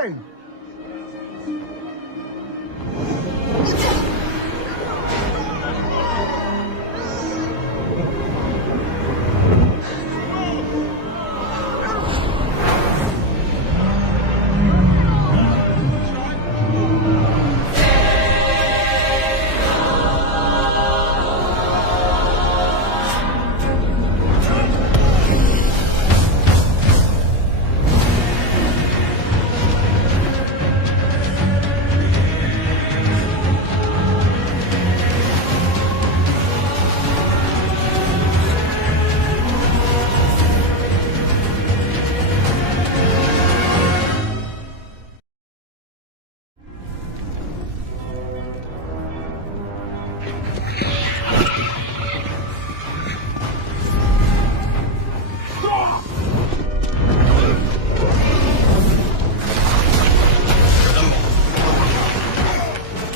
doing?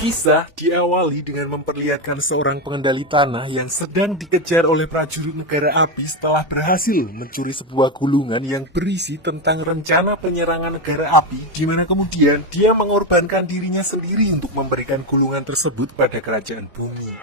Kisah diawali dengan memperlihatkan seorang pengendali tanah yang sedang dikejar oleh prajurit negara api setelah berhasil mencuri sebuah gulungan yang berisi tentang rencana penyerangan negara api, di mana kemudian dia mengorbankan dirinya sendiri untuk memberikan gulungan tersebut pada kerajaan bumi.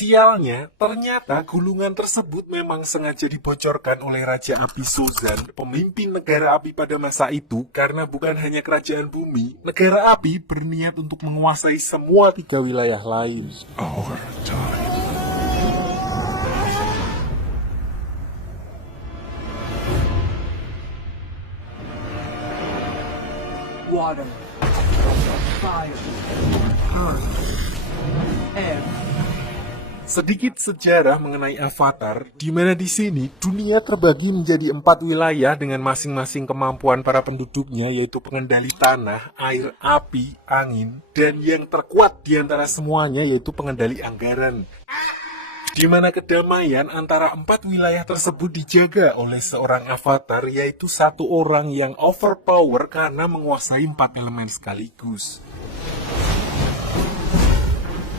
Sialnya, ternyata gulungan tersebut memang sengaja dibocorkan oleh Raja Api Sozan, pemimpin negara api pada masa itu, karena bukan hanya kerajaan bumi, negara api berniat untuk menguasai semua 3 wilayah lain. Our time. Water, fire, earth, air. Sedikit sejarah mengenai Avatar, di mana di sini dunia terbagi menjadi 4 wilayah dengan masing-masing kemampuan para penduduknya, yaitu pengendali tanah, air, api, angin, dan yang terkuat di antara semuanya yaitu pengendali anggaran. Di mana kedamaian antara 4 wilayah tersebut dijaga oleh seorang avatar, yaitu satu orang yang overpower karena menguasai 4 elemen sekaligus.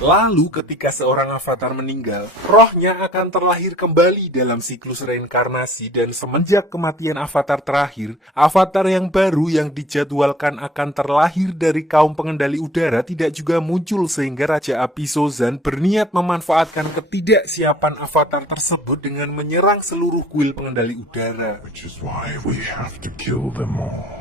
Lalu ketika seorang avatar meninggal, rohnya akan terlahir kembali dalam siklus reinkarnasi, dan semenjak kematian avatar terakhir, avatar yang baru yang dijadwalkan akan terlahir dari kaum pengendali udara tidak juga muncul, sehingga Raja Api Sozan berniat memanfaatkan ketidaksiapan avatar tersebut dengan menyerang seluruh kuil pengendali udara. Which is why we have to kill them all.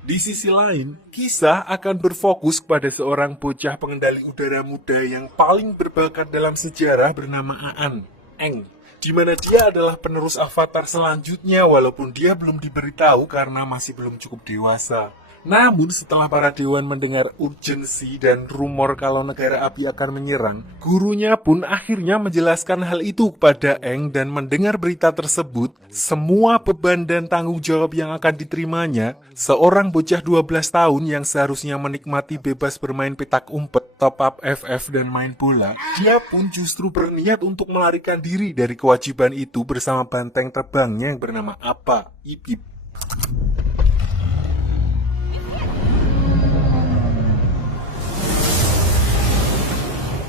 Di sisi lain, kisah akan berfokus pada seorang bocah pengendali udara muda yang paling berbakat dalam sejarah bernama Aan, Eng, di mana dia adalah penerus avatar selanjutnya walaupun dia belum diberitahu karena masih belum cukup dewasa. Namun setelah para dewan mendengar urgensi dan rumor kalau negara api akan menyerang, gurunya pun akhirnya menjelaskan hal itu kepada Eng, dan mendengar berita tersebut, semua beban dan tanggung jawab yang akan diterimanya, seorang bocah 12 tahun yang seharusnya menikmati bebas bermain petak umpet, top up FF dan main bola, dia pun justru berniat untuk melarikan diri dari kewajiban itu bersama banteng terbangnya yang bernama Appa, Ip Ip.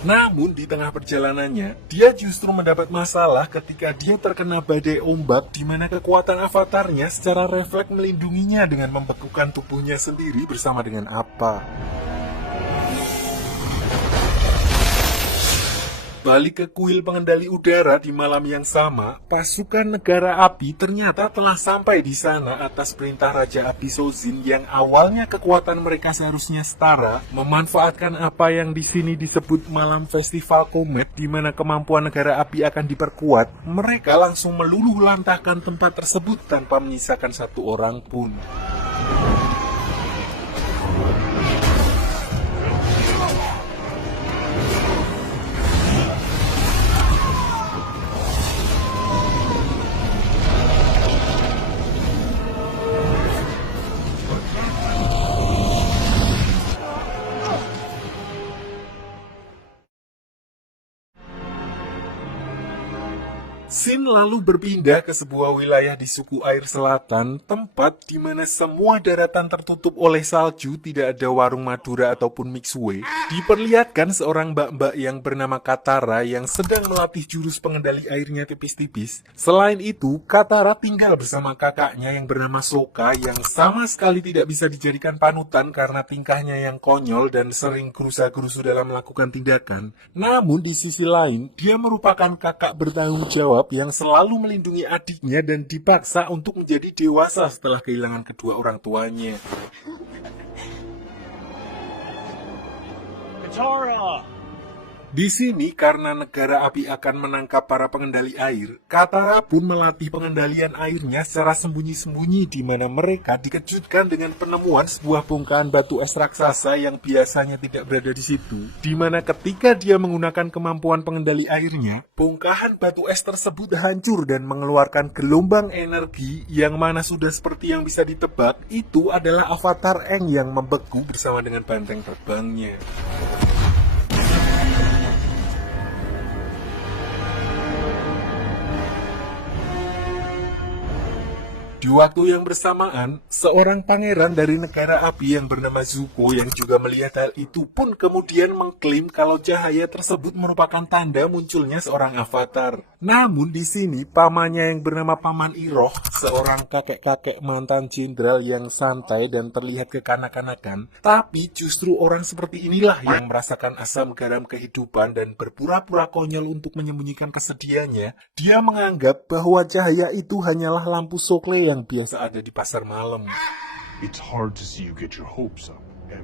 Namun di tengah perjalanannya, dia justru mendapat masalah ketika dia terkena badai ombak, di mana kekuatan avatarnya secara refleks melindunginya dengan membekukan tubuhnya sendiri bersama dengan Appa. Balik ke kuil pengendali udara di malam yang sama, pasukan negara api ternyata telah sampai di sana atas perintah Raja Api Sozin yang awalnya kekuatan mereka seharusnya setara, memanfaatkan apa yang di sini disebut malam festival komet, di mana kemampuan negara api akan diperkuat. Mereka langsung meluluh lantahkan tempat tersebut tanpa menyisakan satu orang pun. Scene lalu berpindah ke sebuah wilayah di suku air selatan, tempat di mana semua daratan tertutup oleh salju, tidak ada warung Madura ataupun mixue. Diperlihatkan seorang mbak-mbak yang bernama Katara yang sedang melatih jurus pengendali airnya tipis-tipis. Selain itu, Katara tinggal bersama kakaknya yang bernama Sokka yang sama sekali tidak bisa dijadikan panutan karena tingkahnya yang konyol dan sering gerusa-gerusu dalam melakukan tindakan. Namun di sisi lain, dia merupakan kakak bertanggung jawab yang selalu melindungi adiknya dan dipaksa untuk menjadi dewasa setelah kehilangan kedua orang tuanya. Katara! Di sini, karena negara api akan menangkap para pengendali air, Katara pun melatih pengendalian airnya secara sembunyi-sembunyi di mana mereka dikejutkan dengan penemuan sebuah bongkahan batu es raksasa yang biasanya tidak berada di situ. Di mana ketika dia menggunakan kemampuan pengendali airnya, bongkahan batu es tersebut hancur dan mengeluarkan gelombang energi yang mana sudah seperti yang bisa ditebak, itu adalah avatar Aang yang membeku bersama dengan banteng terbangnya. Di waktu yang bersamaan, seorang pangeran dari negara api yang bernama Zuko yang juga melihat hal itu pun kemudian mengklaim kalau cahaya tersebut merupakan tanda munculnya seorang avatar. Namun di sini pamannya yang bernama Paman Iroh, seorang kakek-kakek mantan jenderal yang santai dan terlihat kekanak-kanakan, tapi justru orang seperti inilah yang merasakan asam garam kehidupan dan berpura-pura konyol untuk menyembunyikan kesedihannya. Dia menganggap bahwa cahaya itu hanyalah lampu sokle yang biasa ada di pasar malam. It's hard to see you get your hopes up, and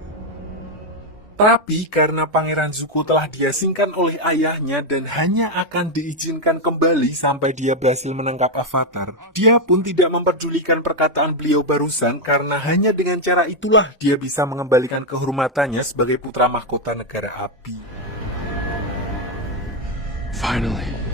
Tapi karena Pangeran Zuko telah diasingkan oleh ayahnya dan hanya akan diizinkan kembali sampai dia berhasil menangkap Avatar, dia pun tidak memperdulikan perkataan beliau barusan karena hanya dengan cara itulah dia bisa mengembalikan kehormatannya sebagai putra mahkota negara api. finally.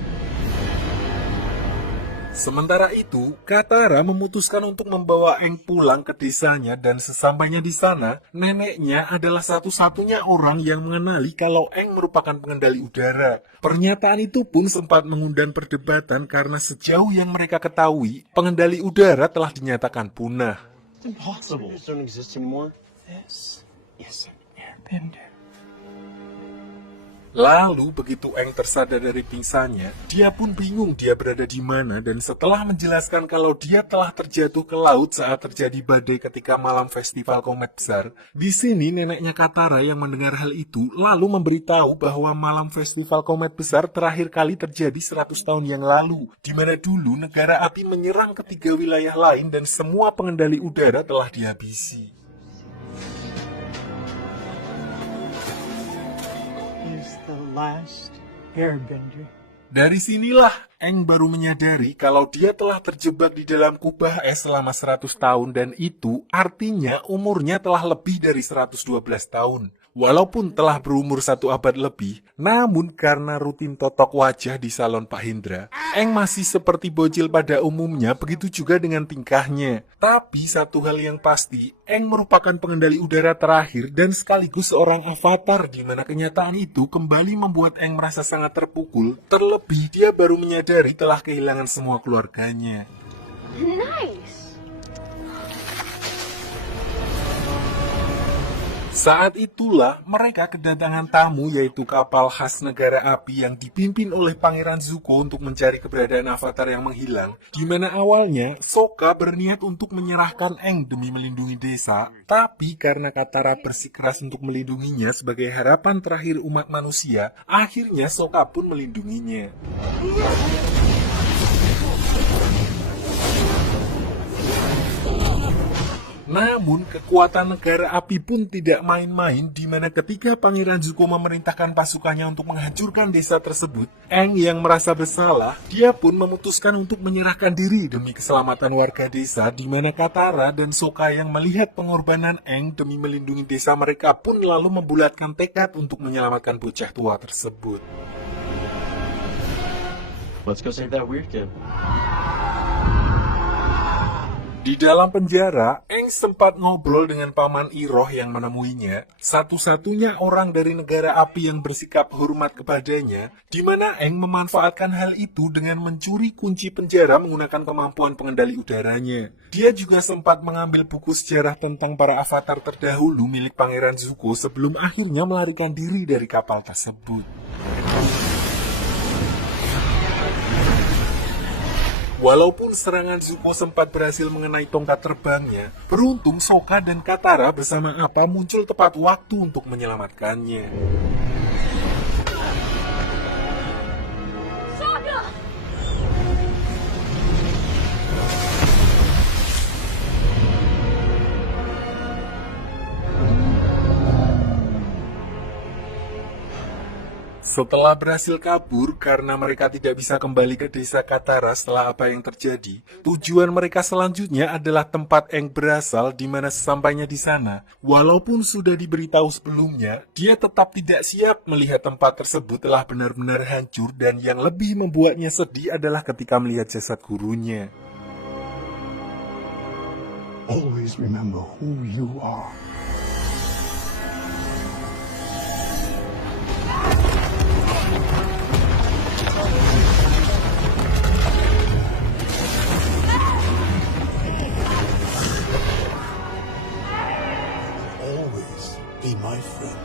Sementara itu, Katara memutuskan untuk membawa Aang pulang ke desanya dan sesampainya di sana, neneknya adalah satu-satunya orang yang mengenali kalau Aang merupakan pengendali udara. Pernyataan itu pun sempat mengundang perdebatan karena sejauh yang mereka ketahui, pengendali udara telah dinyatakan punah. It's impossible. These don't exist anymore. This is an airbender. Lalu begitu Aang tersadar dari pingsannya, dia pun bingung dia berada di mana dan setelah menjelaskan kalau dia telah terjatuh ke laut saat terjadi badai ketika malam festival komet besar, di sini neneknya Katara yang mendengar hal itu lalu memberitahu bahwa malam festival komet besar terakhir kali terjadi 100 tahun yang lalu, di mana dulu negara api menyerang ketiga wilayah lain dan semua pengendali udara telah dihabisi. He's the last airbender. Dari sinilah Aang baru menyadari kalau dia telah terjebak di dalam kubah es selama 100 tahun dan itu artinya umurnya telah lebih dari 112 tahun. Walaupun telah berumur 1 abad lebih, namun karena rutin totok wajah di salon Pak Hendra, Aang masih seperti bocil pada umumnya, begitu juga dengan tingkahnya. Tapi satu hal yang pasti, Aang merupakan pengendali udara terakhir dan sekaligus seorang avatar di mana kenyataan itu kembali membuat Aang merasa sangat terpukul, terlebih dia baru menyadari telah kehilangan semua keluarganya. Nice. Saat itulah mereka kedatangan tamu yaitu kapal khas negara api yang dipimpin oleh Pangeran Zuko untuk mencari keberadaan avatar yang menghilang, di mana awalnya Sokka berniat untuk menyerahkan Aang demi melindungi desa, tapi karena Katara bersikeras untuk melindunginya sebagai harapan terakhir umat manusia, akhirnya Sokka pun melindunginya. Namun, kekuatan negara api pun tidak main-main di mana ketika Pangeran Zuko memerintahkan pasukannya untuk menghancurkan desa tersebut, Aang yang merasa bersalah, dia pun memutuskan untuk menyerahkan diri demi keselamatan warga desa di mana Katara dan Sokka yang melihat pengorbanan Aang demi melindungi desa mereka pun lalu membulatkan tekad untuk menyelamatkan bocah tua tersebut. Let's go save that weird kid. Di dalam penjara, Aang sempat ngobrol dengan Paman Iroh yang menemuinya, satu-satunya orang dari negara api yang bersikap hormat kepadanya, di mana Aang memanfaatkan hal itu dengan mencuri kunci penjara menggunakan kemampuan pengendali udaranya. Dia juga sempat mengambil buku sejarah tentang para avatar terdahulu milik Pangeran Zuko sebelum akhirnya melarikan diri dari kapal tersebut. Walaupun serangan Zuko sempat berhasil mengenai tongkat terbangnya, beruntung Sokka dan Katara bersama Appa muncul tepat waktu untuk menyelamatkannya. Sokka! Setelah berhasil kabur karena mereka tidak bisa kembali ke desa Katara setelah apa yang terjadi, tujuan mereka selanjutnya adalah tempat Aang berasal di mana sesampainya di sana, walaupun sudah diberitahu sebelumnya, dia tetap tidak siap melihat tempat tersebut telah benar-benar hancur dan yang lebih membuatnya sedih adalah ketika melihat jasad gurunya. Always remember who you are. Always be my friend.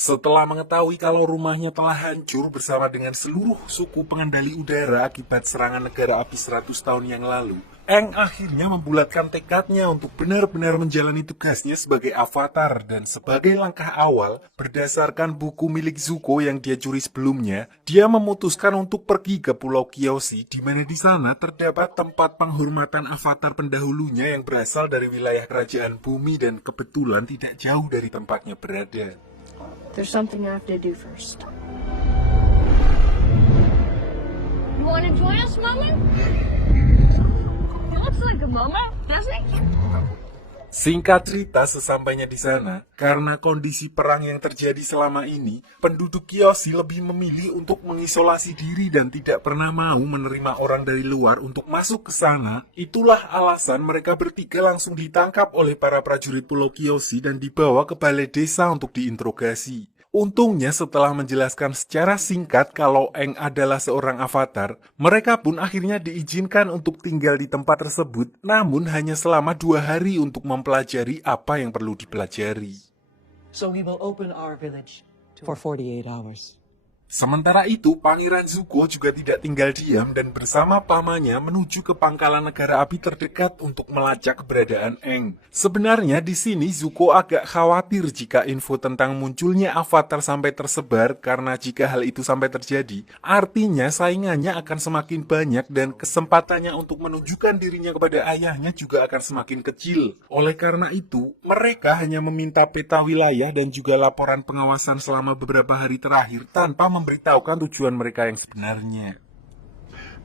Setelah mengetahui kalau rumahnya telah hancur bersama dengan seluruh suku pengendali udara akibat serangan negara api 100 tahun yang lalu, Aang akhirnya membulatkan tekadnya untuk benar-benar menjalani tugasnya sebagai avatar dan sebagai langkah awal, berdasarkan buku milik Zuko yang dia curi sebelumnya, dia memutuskan untuk pergi ke Pulau Kyoshi di mana di sana terdapat tempat penghormatan avatar pendahulunya yang berasal dari wilayah kerajaan bumi dan kebetulan tidak jauh dari tempatnya berada. There's something I have to do first. You want to join us, Mama? He looks like a mama, doesn't he? Singkat cerita, sesampainya di sana, karena kondisi perang yang terjadi selama ini, penduduk Kyoshi lebih memilih untuk mengisolasi diri dan tidak pernah mau menerima orang dari luar untuk masuk ke sana. Itulah alasan mereka bertiga langsung ditangkap oleh para prajurit Pulau Kyoshi dan dibawa ke balai desa untuk diinterogasi. Untungnya setelah menjelaskan secara singkat kalau Aang adalah seorang avatar, mereka pun akhirnya diizinkan untuk tinggal di tempat tersebut, namun hanya selama 2 hari untuk mempelajari apa yang perlu dipelajari. So we will open our village for 48 hours. Sementara itu, Pangeran Zuko juga tidak tinggal diam dan bersama pamannya menuju ke pangkalan negara api terdekat untuk melacak keberadaan Aang. Sebenarnya di sini Zuko agak khawatir jika info tentang munculnya avatar sampai tersebar karena jika hal itu sampai terjadi, artinya saingannya akan semakin banyak dan kesempatannya untuk menunjukkan dirinya kepada ayahnya juga akan semakin kecil. Oleh karena itu, mereka hanya meminta peta wilayah dan juga laporan pengawasan selama beberapa hari terakhir tanpa memberitahukan tujuan mereka yang sebenarnya.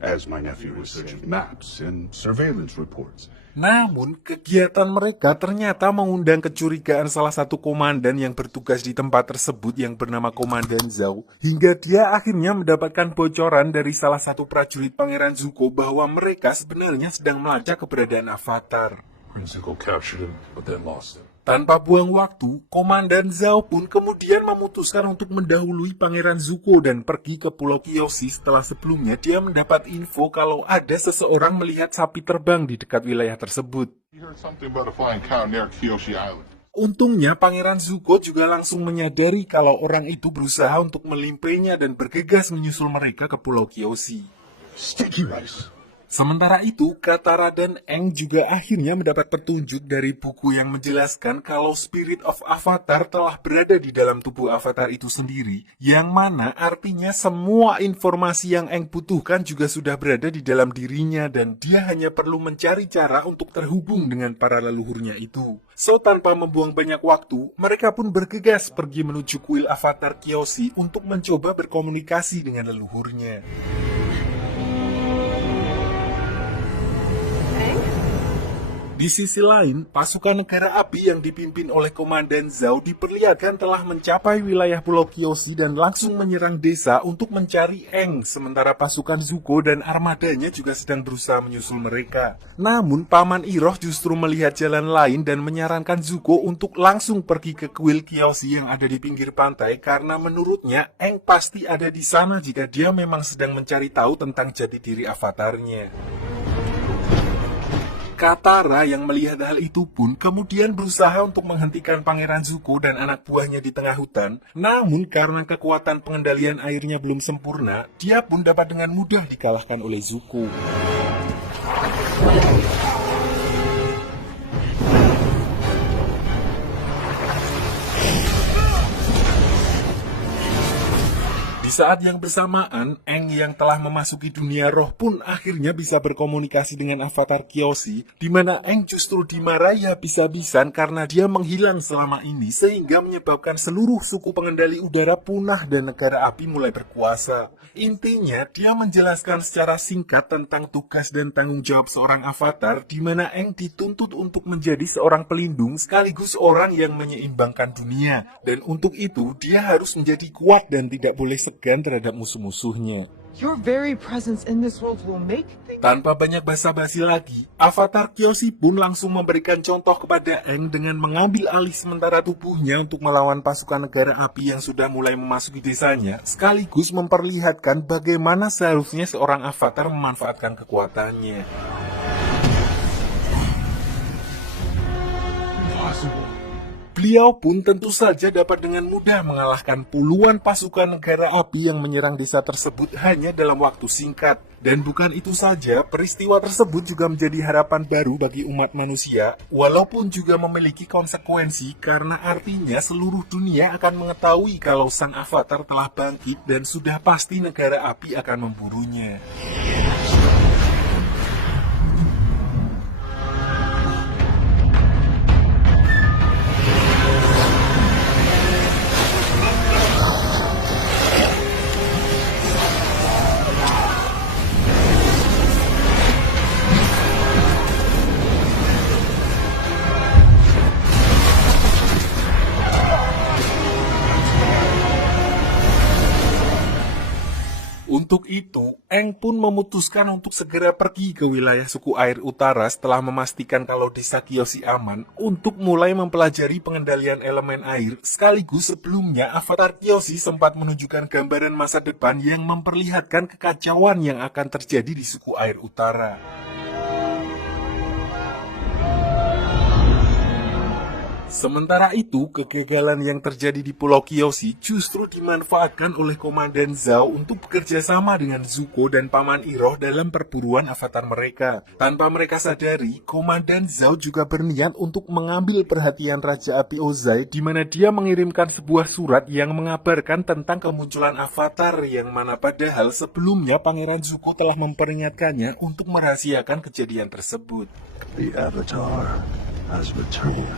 As my nephew researched maps and surveillance reports. Namun, kegiatan mereka ternyata mengundang kecurigaan salah satu komandan yang bertugas di tempat tersebut yang bernama Komandan Zhao, hingga dia akhirnya mendapatkan bocoran dari salah satu prajurit Pangeran Zuko bahwa mereka sebenarnya sedang melacak keberadaan avatar. Prince Zuko captured him, but then lost him. Tanpa buang waktu, Komandan Zhao pun kemudian memutuskan untuk mendahului Pangeran Zuko dan pergi ke Pulau Kyoshi setelah sebelumnya dia mendapat info kalau ada seseorang melihat sapi terbang di dekat wilayah tersebut. He heard something about a flying cow near Kyoshi Island. Untungnya Pangeran Zuko juga langsung menyadari kalau orang itu berusaha untuk melimpainya dan bergegas menyusul mereka ke Pulau Kyoshi. Sticky rice. Sementara itu, Katara dan Aang juga akhirnya mendapat petunjuk dari buku yang menjelaskan kalau Spirit of Avatar telah berada di dalam tubuh Avatar itu sendiri, yang mana artinya semua informasi yang Aang butuhkan juga sudah berada di dalam dirinya dan dia hanya perlu mencari cara untuk terhubung dengan para leluhurnya itu. So, tanpa membuang banyak waktu, mereka pun bergegas pergi menuju kuil Avatar Kyoshi untuk mencoba berkomunikasi dengan leluhurnya. Di Di sisi lain, pasukan negara api yang dipimpin oleh Komandan Zhao diperlihatkan telah mencapai wilayah Pulau Kyoshi dan langsung menyerang desa untuk mencari Aang, sementara pasukan Zuko dan armadanya juga sedang berusaha menyusul mereka. Namun, Paman Iroh justru melihat jalan lain dan menyarankan Zuko untuk langsung pergi ke kuil Kyoshi yang ada di pinggir pantai karena menurutnya Aang pasti ada di sana jika dia memang sedang mencari tahu tentang jati diri avatarnya. Katara yang melihat hal itu pun kemudian berusaha untuk menghentikan Pangeran Zuko dan anak buahnya di tengah hutan. Namun karena kekuatan pengendalian airnya belum sempurna, dia pun dapat dengan mudah dikalahkan oleh Zuko. Di saat yang bersamaan, Aang yang telah memasuki dunia roh pun akhirnya bisa berkomunikasi dengan avatar Kyoshi, di mana Aang justru dimarahi habis-habisan karena dia menghilang selama ini sehingga menyebabkan seluruh suku pengendali udara punah dan negara api mulai berkuasa. Intinya, dia menjelaskan secara singkat tentang tugas dan tanggung jawab seorang avatar, di mana Aang dituntut untuk menjadi seorang pelindung sekaligus orang yang menyeimbangkan dunia. Dan untuk itu, dia harus menjadi kuat dan tidak boleh segan terhadap musuh-musuhnya. Your very presence in this world will make things... Tanpa banyak basa-basi lagi, avatar Kyoshi pun langsung memberikan contoh kepada Aang dengan mengambil alih sementara tubuhnya untuk melawan pasukan negara api yang sudah mulai memasuki desanya, sekaligus memperlihatkan bagaimana seharusnya seorang avatar memanfaatkan kekuatannya. Beliau pun tentu saja dapat dengan mudah mengalahkan puluhan pasukan negara api yang menyerang desa tersebut hanya dalam waktu singkat. Dan bukan itu saja, peristiwa tersebut juga menjadi harapan baru bagi umat manusia, walaupun juga memiliki konsekuensi karena artinya seluruh dunia akan mengetahui kalau sang avatar telah bangkit dan sudah pasti negara api akan memburunya. Untuk itu, Aang pun memutuskan untuk segera pergi ke wilayah suku air utara setelah memastikan kalau desa Kyoshi aman untuk mulai mempelajari pengendalian elemen air, sekaligus sebelumnya avatar Kyoshi sempat menunjukkan gambaran masa depan yang memperlihatkan kekacauan yang akan terjadi di suku air utara. Sementara itu, kegagalan yang terjadi di Pulau Kyoshi justru dimanfaatkan oleh Komandan Zhao untuk bekerja sama dengan Zuko dan Paman Iroh dalam perburuan avatar mereka. Tanpa mereka sadari, Komandan Zhao juga berniat untuk mengambil perhatian Raja Api Ozai, di mana dia mengirimkan sebuah surat yang mengabarkan tentang kemunculan avatar yang mana padahal sebelumnya Pangeran Zuko telah memperingatkannya untuk merahasiakan kejadian tersebut. The Avatar has returned.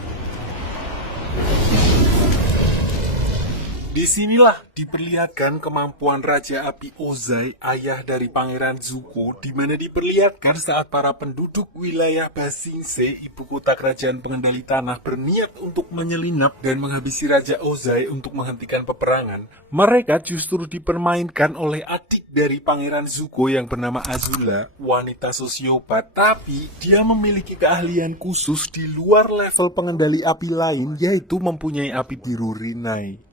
Disinilah diperlihatkan kemampuan Raja Api Ozai, ayah dari Pangeran Zuko, di mana diperlihatkan saat para penduduk wilayah Ba Sing Se, ibu kota kerajaan pengendali tanah, berniat untuk menyelinap dan menghabisi Raja Ozai untuk menghentikan peperangan. Mereka justru dipermainkan oleh adik dari Pangeran Zuko yang bernama Azula, wanita sosiopat, tapi dia memiliki keahlian khusus di luar level pengendali api lain, yaitu mempunyai api biru Rinai.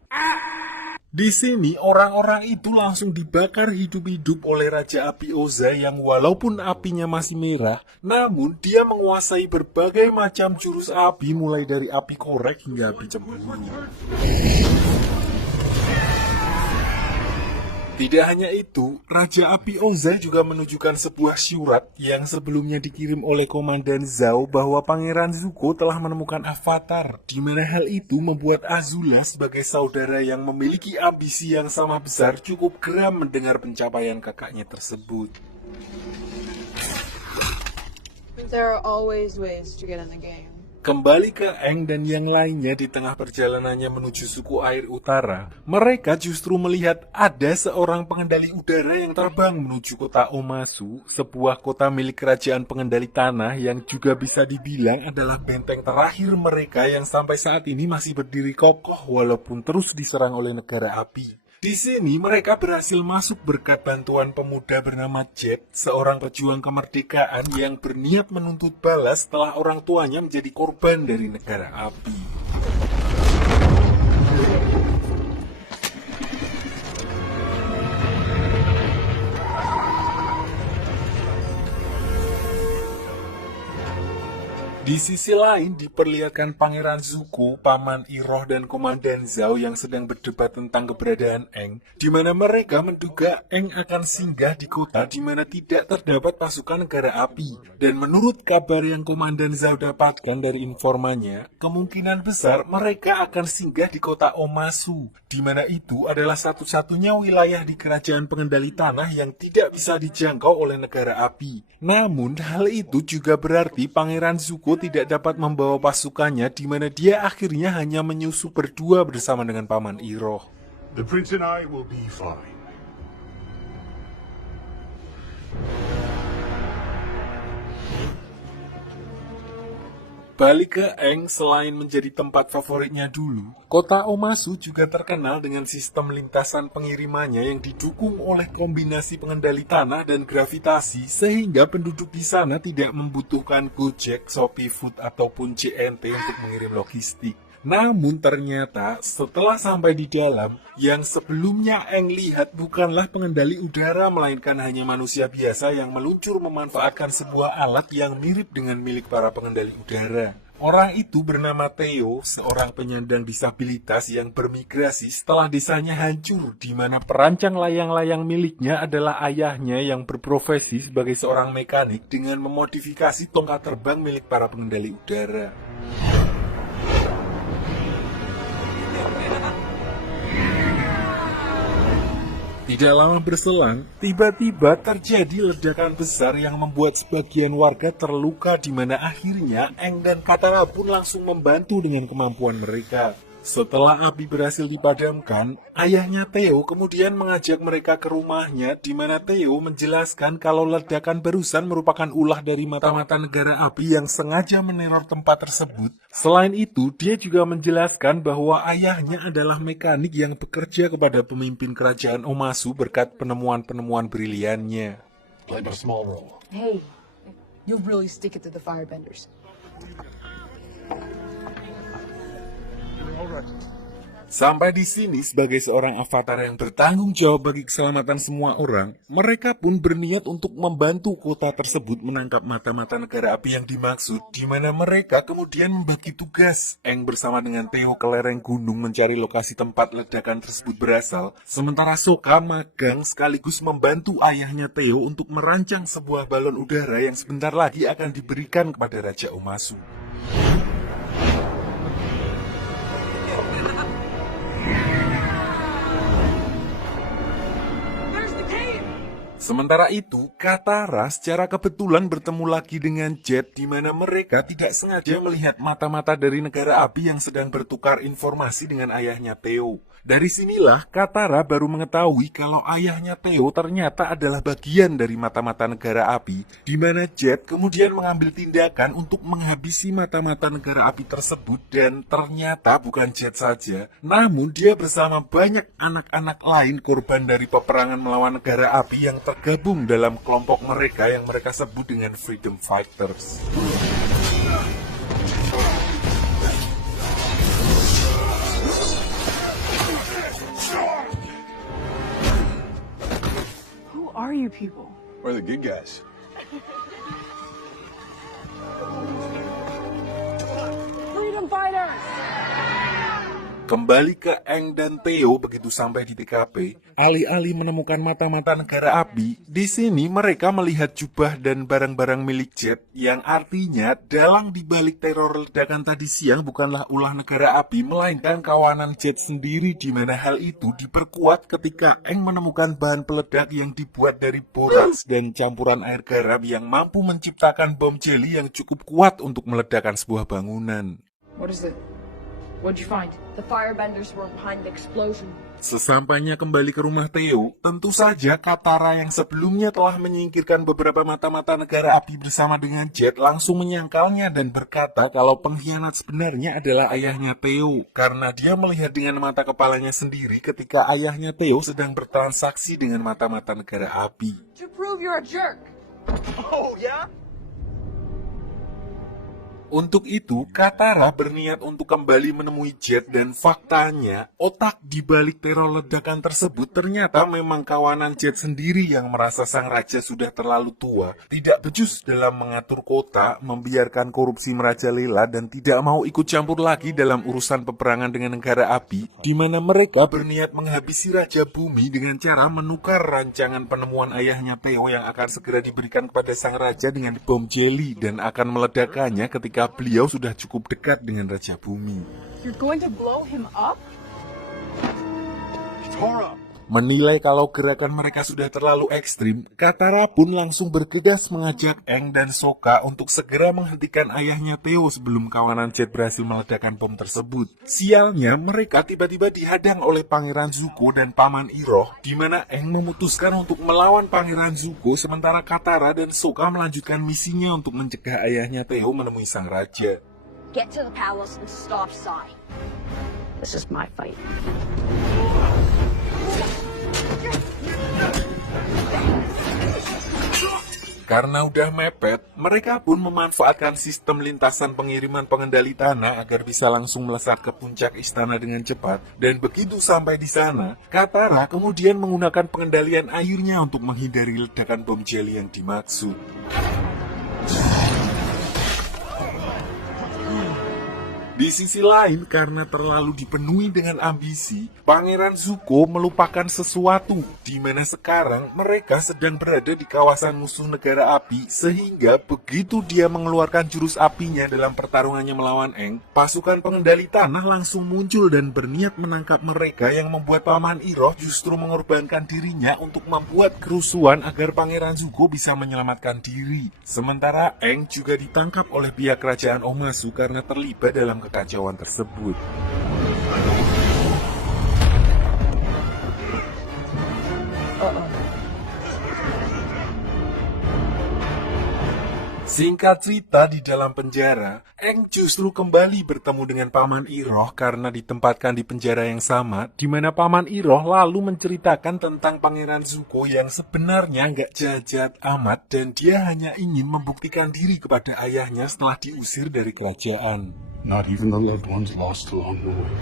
Di sini, orang-orang itu langsung dibakar hidup-hidup oleh Raja Api Ozai yang walaupun apinya masih merah, namun dia menguasai berbagai macam jurus api mulai dari api korek hingga api cemburu. Tidak hanya itu, Raja Api Ozai juga menunjukkan sebuah surat yang sebelumnya dikirim oleh Komandan Zhao bahwa Pangeran Zuko telah menemukan avatar, di mana hal itu membuat Azula sebagai saudara yang memiliki ambisi yang sama besar cukup geram mendengar pencapaian kakaknya tersebut. There are always ways to get in the game. Kembali ke Aang dan yang lainnya di tengah perjalanannya menuju suku air utara, mereka justru melihat ada seorang pengendali udara yang terbang menuju kota Omasu, sebuah kota milik kerajaan pengendali tanah yang juga bisa dibilang adalah benteng terakhir mereka yang sampai saat ini masih berdiri kokoh walaupun terus diserang oleh negara api. Di sini mereka berhasil masuk berkat bantuan pemuda bernama Jet, seorang pejuang kemerdekaan yang berniat menuntut balas setelah orang tuanya menjadi korban dari negara api. Di sisi lain diperlihatkan Pangeran Zuko, Paman Iroh dan Komandan Zhao yang sedang berdebat tentang keberadaan Aang, di mana mereka menduga Aang akan singgah di kota di mana tidak terdapat pasukan negara api. Dan menurut kabar yang Komandan Zhao dapatkan dari informannya, kemungkinan besar mereka akan singgah di kota Omasu, di mana itu adalah satu-satunya wilayah di kerajaan pengendali tanah yang tidak bisa dijangkau oleh negara api. Namun hal itu juga berarti Pangeran Zuko tidak dapat membawa pasukannya di mana dia akhirnya hanya menyusup berdua bersama dengan Paman Iroh. The prince and I will be fine. Balik ke Aang, selain menjadi tempat favoritnya dulu, kota Omasu juga terkenal dengan sistem lintasan pengirimannya yang didukung oleh kombinasi pengendali tanah dan gravitasi sehingga penduduk di sana tidak membutuhkan Gojek, Shopee Food ataupun CNT untuk mengirim logistik. Namun ternyata setelah sampai di dalam, yang sebelumnya Aang lihat bukanlah pengendali udara melainkan hanya manusia biasa yang meluncur memanfaatkan sebuah alat yang mirip dengan milik para pengendali udara. Orang itu bernama Theo, seorang penyandang disabilitas yang bermigrasi setelah desanya hancur, di mana perancang layang-layang miliknya adalah ayahnya yang berprofesi sebagai seorang mekanik dengan memodifikasi tongkat terbang milik para pengendali udara. Tidak lama berselang, tiba-tiba terjadi ledakan besar yang membuat sebagian warga terluka di mana akhirnya Aang dan Katara pun langsung membantu dengan kemampuan mereka. Setelah api berhasil dipadamkan, ayahnya Theo kemudian mengajak mereka ke rumahnya di mana Theo menjelaskan kalau ledakan barusan merupakan ulah dari mata-mata negara api yang sengaja meneror tempat tersebut. Selain itu, dia juga menjelaskan bahwa ayahnya adalah mekanik yang bekerja kepada pemimpin kerajaan Omasu berkat penemuan-penemuan briliannya. Play but a small role. Hey, you really stick it to the firebenders. Sampai di sini sebagai seorang avatar yang bertanggung jawab bagi keselamatan semua orang, mereka pun berniat untuk membantu kota tersebut menangkap mata-mata negara api yang dimaksud, di mana mereka kemudian membagi tugas. Aang bersama dengan Theo ke lereng gunung mencari lokasi tempat ledakan tersebut berasal, sementara Sokka magang sekaligus membantu ayahnya Theo untuk merancang sebuah balon udara yang sebentar lagi akan diberikan kepada Raja Omasu. Sementara itu, Katara secara kebetulan bertemu lagi dengan Jet di mana mereka tidak sengaja melihat mata-mata dari negara api yang sedang bertukar informasi dengan ayahnya Theo. Dari sinilah Katara baru mengetahui kalau ayahnya Theo ternyata adalah bagian dari mata-mata negara api, di mana Jet kemudian mengambil tindakan untuk menghabisi mata-mata negara api tersebut dan ternyata bukan Jet saja, namun dia bersama banyak anak-anak lain korban dari peperangan melawan negara api yang tergabung dalam kelompok mereka yang mereka sebut dengan Freedom Fighters. Who are you people? We're the good guys. Freedom fighters! Kembali ke Aang dan Theo begitu sampai di TKP, alih-alih menemukan mata-mata negara api, di sini mereka melihat jubah dan barang-barang milik Jet, yang artinya dalang dibalik teror ledakan tadi siang bukanlah ulah negara api, melainkan kawanan Jet sendiri, di mana hal itu diperkuat ketika Aang menemukan bahan peledak yang dibuat dari boraks dan campuran air garam yang mampu menciptakan bom jeli yang cukup kuat untuk meledakkan sebuah bangunan. What is it? What'd you find? The firebenders were behind the explosion. Sesampainya kembali ke rumah Theo, tentu saja Katara yang sebelumnya telah menyingkirkan beberapa mata-mata negara api bersama dengan Jet langsung menyangkalnya dan berkata kalau pengkhianat sebenarnya adalah ayahnya Theo, karena dia melihat dengan mata kepalanya sendiri ketika ayahnya Theo sedang bertransaksi dengan mata-mata negara api. To prove you're a jerk. Oh, yeah? Untuk itu, Katara berniat untuk kembali menemui Jet dan faktanya, otak di balik teror ledakan tersebut ternyata memang kawanan Jet sendiri yang merasa sang raja sudah terlalu tua, tidak becus dalam mengatur kota, membiarkan korupsi merajalela dan tidak mau ikut campur lagi dalam urusan peperangan dengan negara api, di mana mereka berniat menghabisi Raja Bumi dengan cara menukar rancangan penemuan ayahnya Theo yang akan segera diberikan kepada sang raja dengan bom jeli dan akan meledakkannya ketika beliau sudah cukup dekat dengan Raja Bumi. You're going to blow him up? Tora! Menilai kalau gerakan mereka sudah terlalu ekstrim, Katara pun langsung bergegas mengajak Aang dan Sokka untuk segera menghentikan ayahnya Theo sebelum kawanan Jet berhasil meledakkan bom tersebut. Sialnya, mereka tiba-tiba dihadang oleh Pangeran Zuko dan Paman Iroh, di mana Aang memutuskan untuk melawan Pangeran Zuko, sementara Katara dan Sokka melanjutkan misinya untuk mencegah ayahnya Theo menemui sang raja. Get to the palace and stop Sai. This is my fight. Karena udah mepet, mereka pun memanfaatkan sistem lintasan pengiriman pengendali tanah agar bisa langsung melesat ke puncak istana dengan cepat. Dan begitu sampai di sana, Katara kemudian menggunakan pengendalian airnya untuk menghindari ledakan bom jeli yang dimaksud. Di sisi lain, karena terlalu dipenuhi dengan ambisi, Pangeran Zuko melupakan sesuatu, di mana sekarang mereka sedang berada di kawasan musuh negara api, sehingga begitu dia mengeluarkan jurus apinya dalam pertarungannya melawan Aang, pasukan pengendali tanah langsung muncul dan berniat menangkap mereka yang membuat Paman Iroh justru mengorbankan dirinya untuk membuat kerusuhan agar Pangeran Zuko bisa menyelamatkan diri. Sementara Aang juga ditangkap oleh pihak kerajaan Omasu karena terlibat dalam kekacauan tersebut. Singkat cerita, di dalam penjara, Aang justru kembali bertemu dengan Paman Iroh karena ditempatkan di penjara yang sama, di mana Paman Iroh lalu menceritakan tentang Pangeran Zuko yang sebenarnya nggak jahat amat dan dia hanya ingin membuktikan diri kepada ayahnya setelah diusir dari kerajaan. Not even the loved ones lost along the way.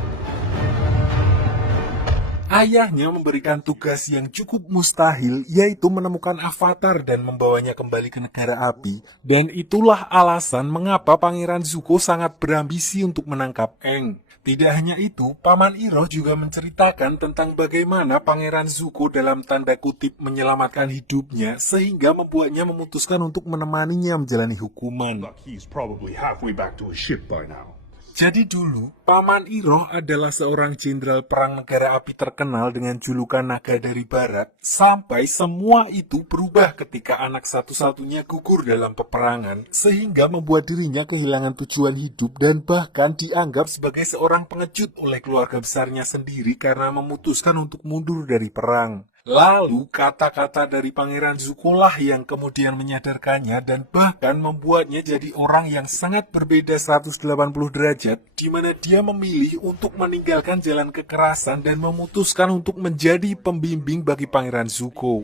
Ayahnya memberikan tugas yang cukup mustahil, yaitu menemukan Avatar dan membawanya kembali ke negara api. Dan itulah alasan mengapa Pangeran Zuko sangat berambisi untuk menangkap Aang. Tidak hanya itu, Paman Iroh juga menceritakan tentang bagaimana Pangeran Zuko dalam tanda kutip menyelamatkan hidupnya, sehingga membuatnya memutuskan untuk menemaninya menjalani hukuman. Look, he's probably halfway back to his ship by now. Jadi dulu, Paman Iroh adalah seorang jenderal perang negara api terkenal dengan julukan Naga dari Barat, sampai semua itu berubah ketika anak satu-satunya gugur dalam peperangan, sehingga membuat dirinya kehilangan tujuan hidup dan bahkan dianggap sebagai seorang pengecut oleh keluarga besarnya sendiri karena memutuskan untuk mundur dari perang. Lalu kata-kata dari Pangeran Zuko lah yang kemudian menyadarkannya dan bahkan membuatnya jadi orang yang sangat berbeda 180 derajat, di mana dia memilih untuk meninggalkan jalan kekerasan dan memutuskan untuk menjadi pembimbing bagi Pangeran Zuko.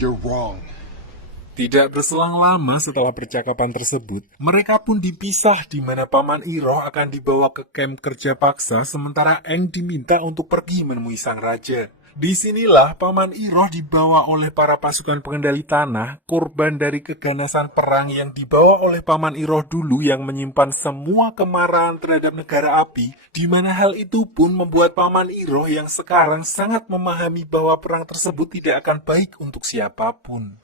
You're wrong. Tidak berselang lama setelah percakapan tersebut, mereka pun dipisah di mana Paman Iroh akan dibawa ke kamp kerja paksa sementara Aang diminta untuk pergi menemui sang raja. Disinilah Paman Iroh dibawa oleh para pasukan pengendali tanah, korban dari keganasan perang yang dibawa oleh Paman Iroh dulu yang menyimpan semua kemarahan terhadap negara api, di mana hal itu pun membuat Paman Iroh yang sekarang sangat memahami bahwa perang tersebut tidak akan baik untuk siapapun.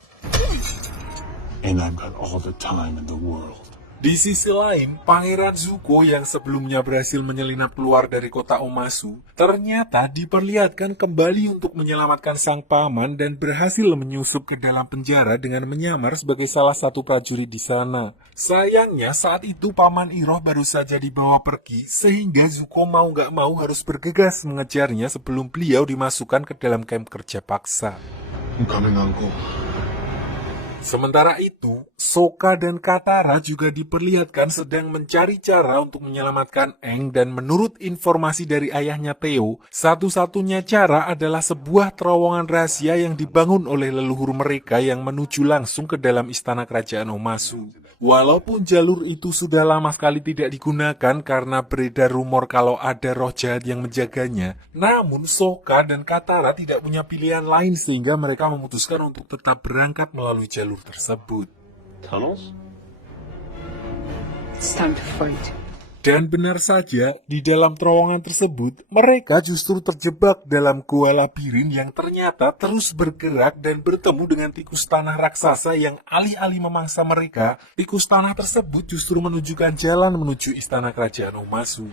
And I've got all the time in the world. Di sisi lain, Pangeran Zuko yang sebelumnya berhasil menyelinap keluar dari kota Omasu, ternyata diperlihatkan kembali untuk menyelamatkan sang paman dan berhasil menyusup ke dalam penjara dengan menyamar sebagai salah satu prajurit di sana. Sayangnya saat itu Paman Iroh baru saja dibawa pergi, sehingga Zuko mau gak mau harus bergegas mengejarnya sebelum beliau dimasukkan ke dalam kamp kerja paksa. I'm coming, Uncle. Sementara itu, Sokka dan Katara juga diperlihatkan sedang mencari cara untuk menyelamatkan Aang dan menurut informasi dari ayahnya Theo, satu-satunya cara adalah sebuah terowongan rahasia yang dibangun oleh leluhur mereka yang menuju langsung ke dalam istana kerajaan Omasu. Walaupun jalur itu sudah lama sekali tidak digunakan karena beredar rumor kalau ada roh jahat yang menjaganya, namun Sokka dan Katara tidak punya pilihan lain sehingga mereka memutuskan untuk tetap berangkat melalui jalur tersebut. Tunnels? It's time to fight. Dan benar saja, di dalam terowongan tersebut, mereka justru terjebak dalam gua labirin yang ternyata terus bergerak dan bertemu dengan tikus tanah raksasa yang alih-alih memangsa mereka, tikus tanah tersebut justru menunjukkan jalan menuju istana kerajaan Omasu.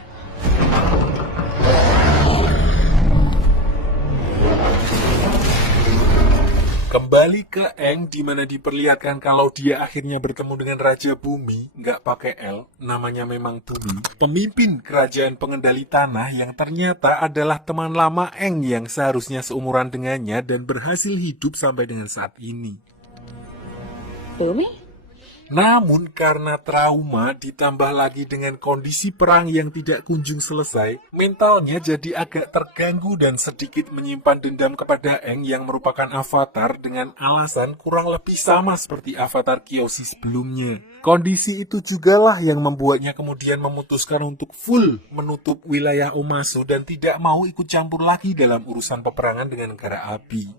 Kembali ke Aang di mana diperlihatkan kalau dia akhirnya bertemu dengan Raja Bumi, nggak pakai L, namanya memang Bumi, pemimpin kerajaan pengendali tanah yang ternyata adalah teman lama Aang yang seharusnya seumuran dengannya dan berhasil hidup sampai dengan saat ini. Boomy? Namun karena trauma ditambah lagi dengan kondisi perang yang tidak kunjung selesai, mentalnya jadi agak terganggu dan sedikit menyimpan dendam kepada Aang yang merupakan avatar dengan alasan kurang lebih sama seperti avatar Kyoshi sebelumnya. Kondisi itu jugalah yang membuatnya kemudian memutuskan untuk full menutup wilayah Omasu dan tidak mau ikut campur lagi dalam urusan peperangan dengan negara api.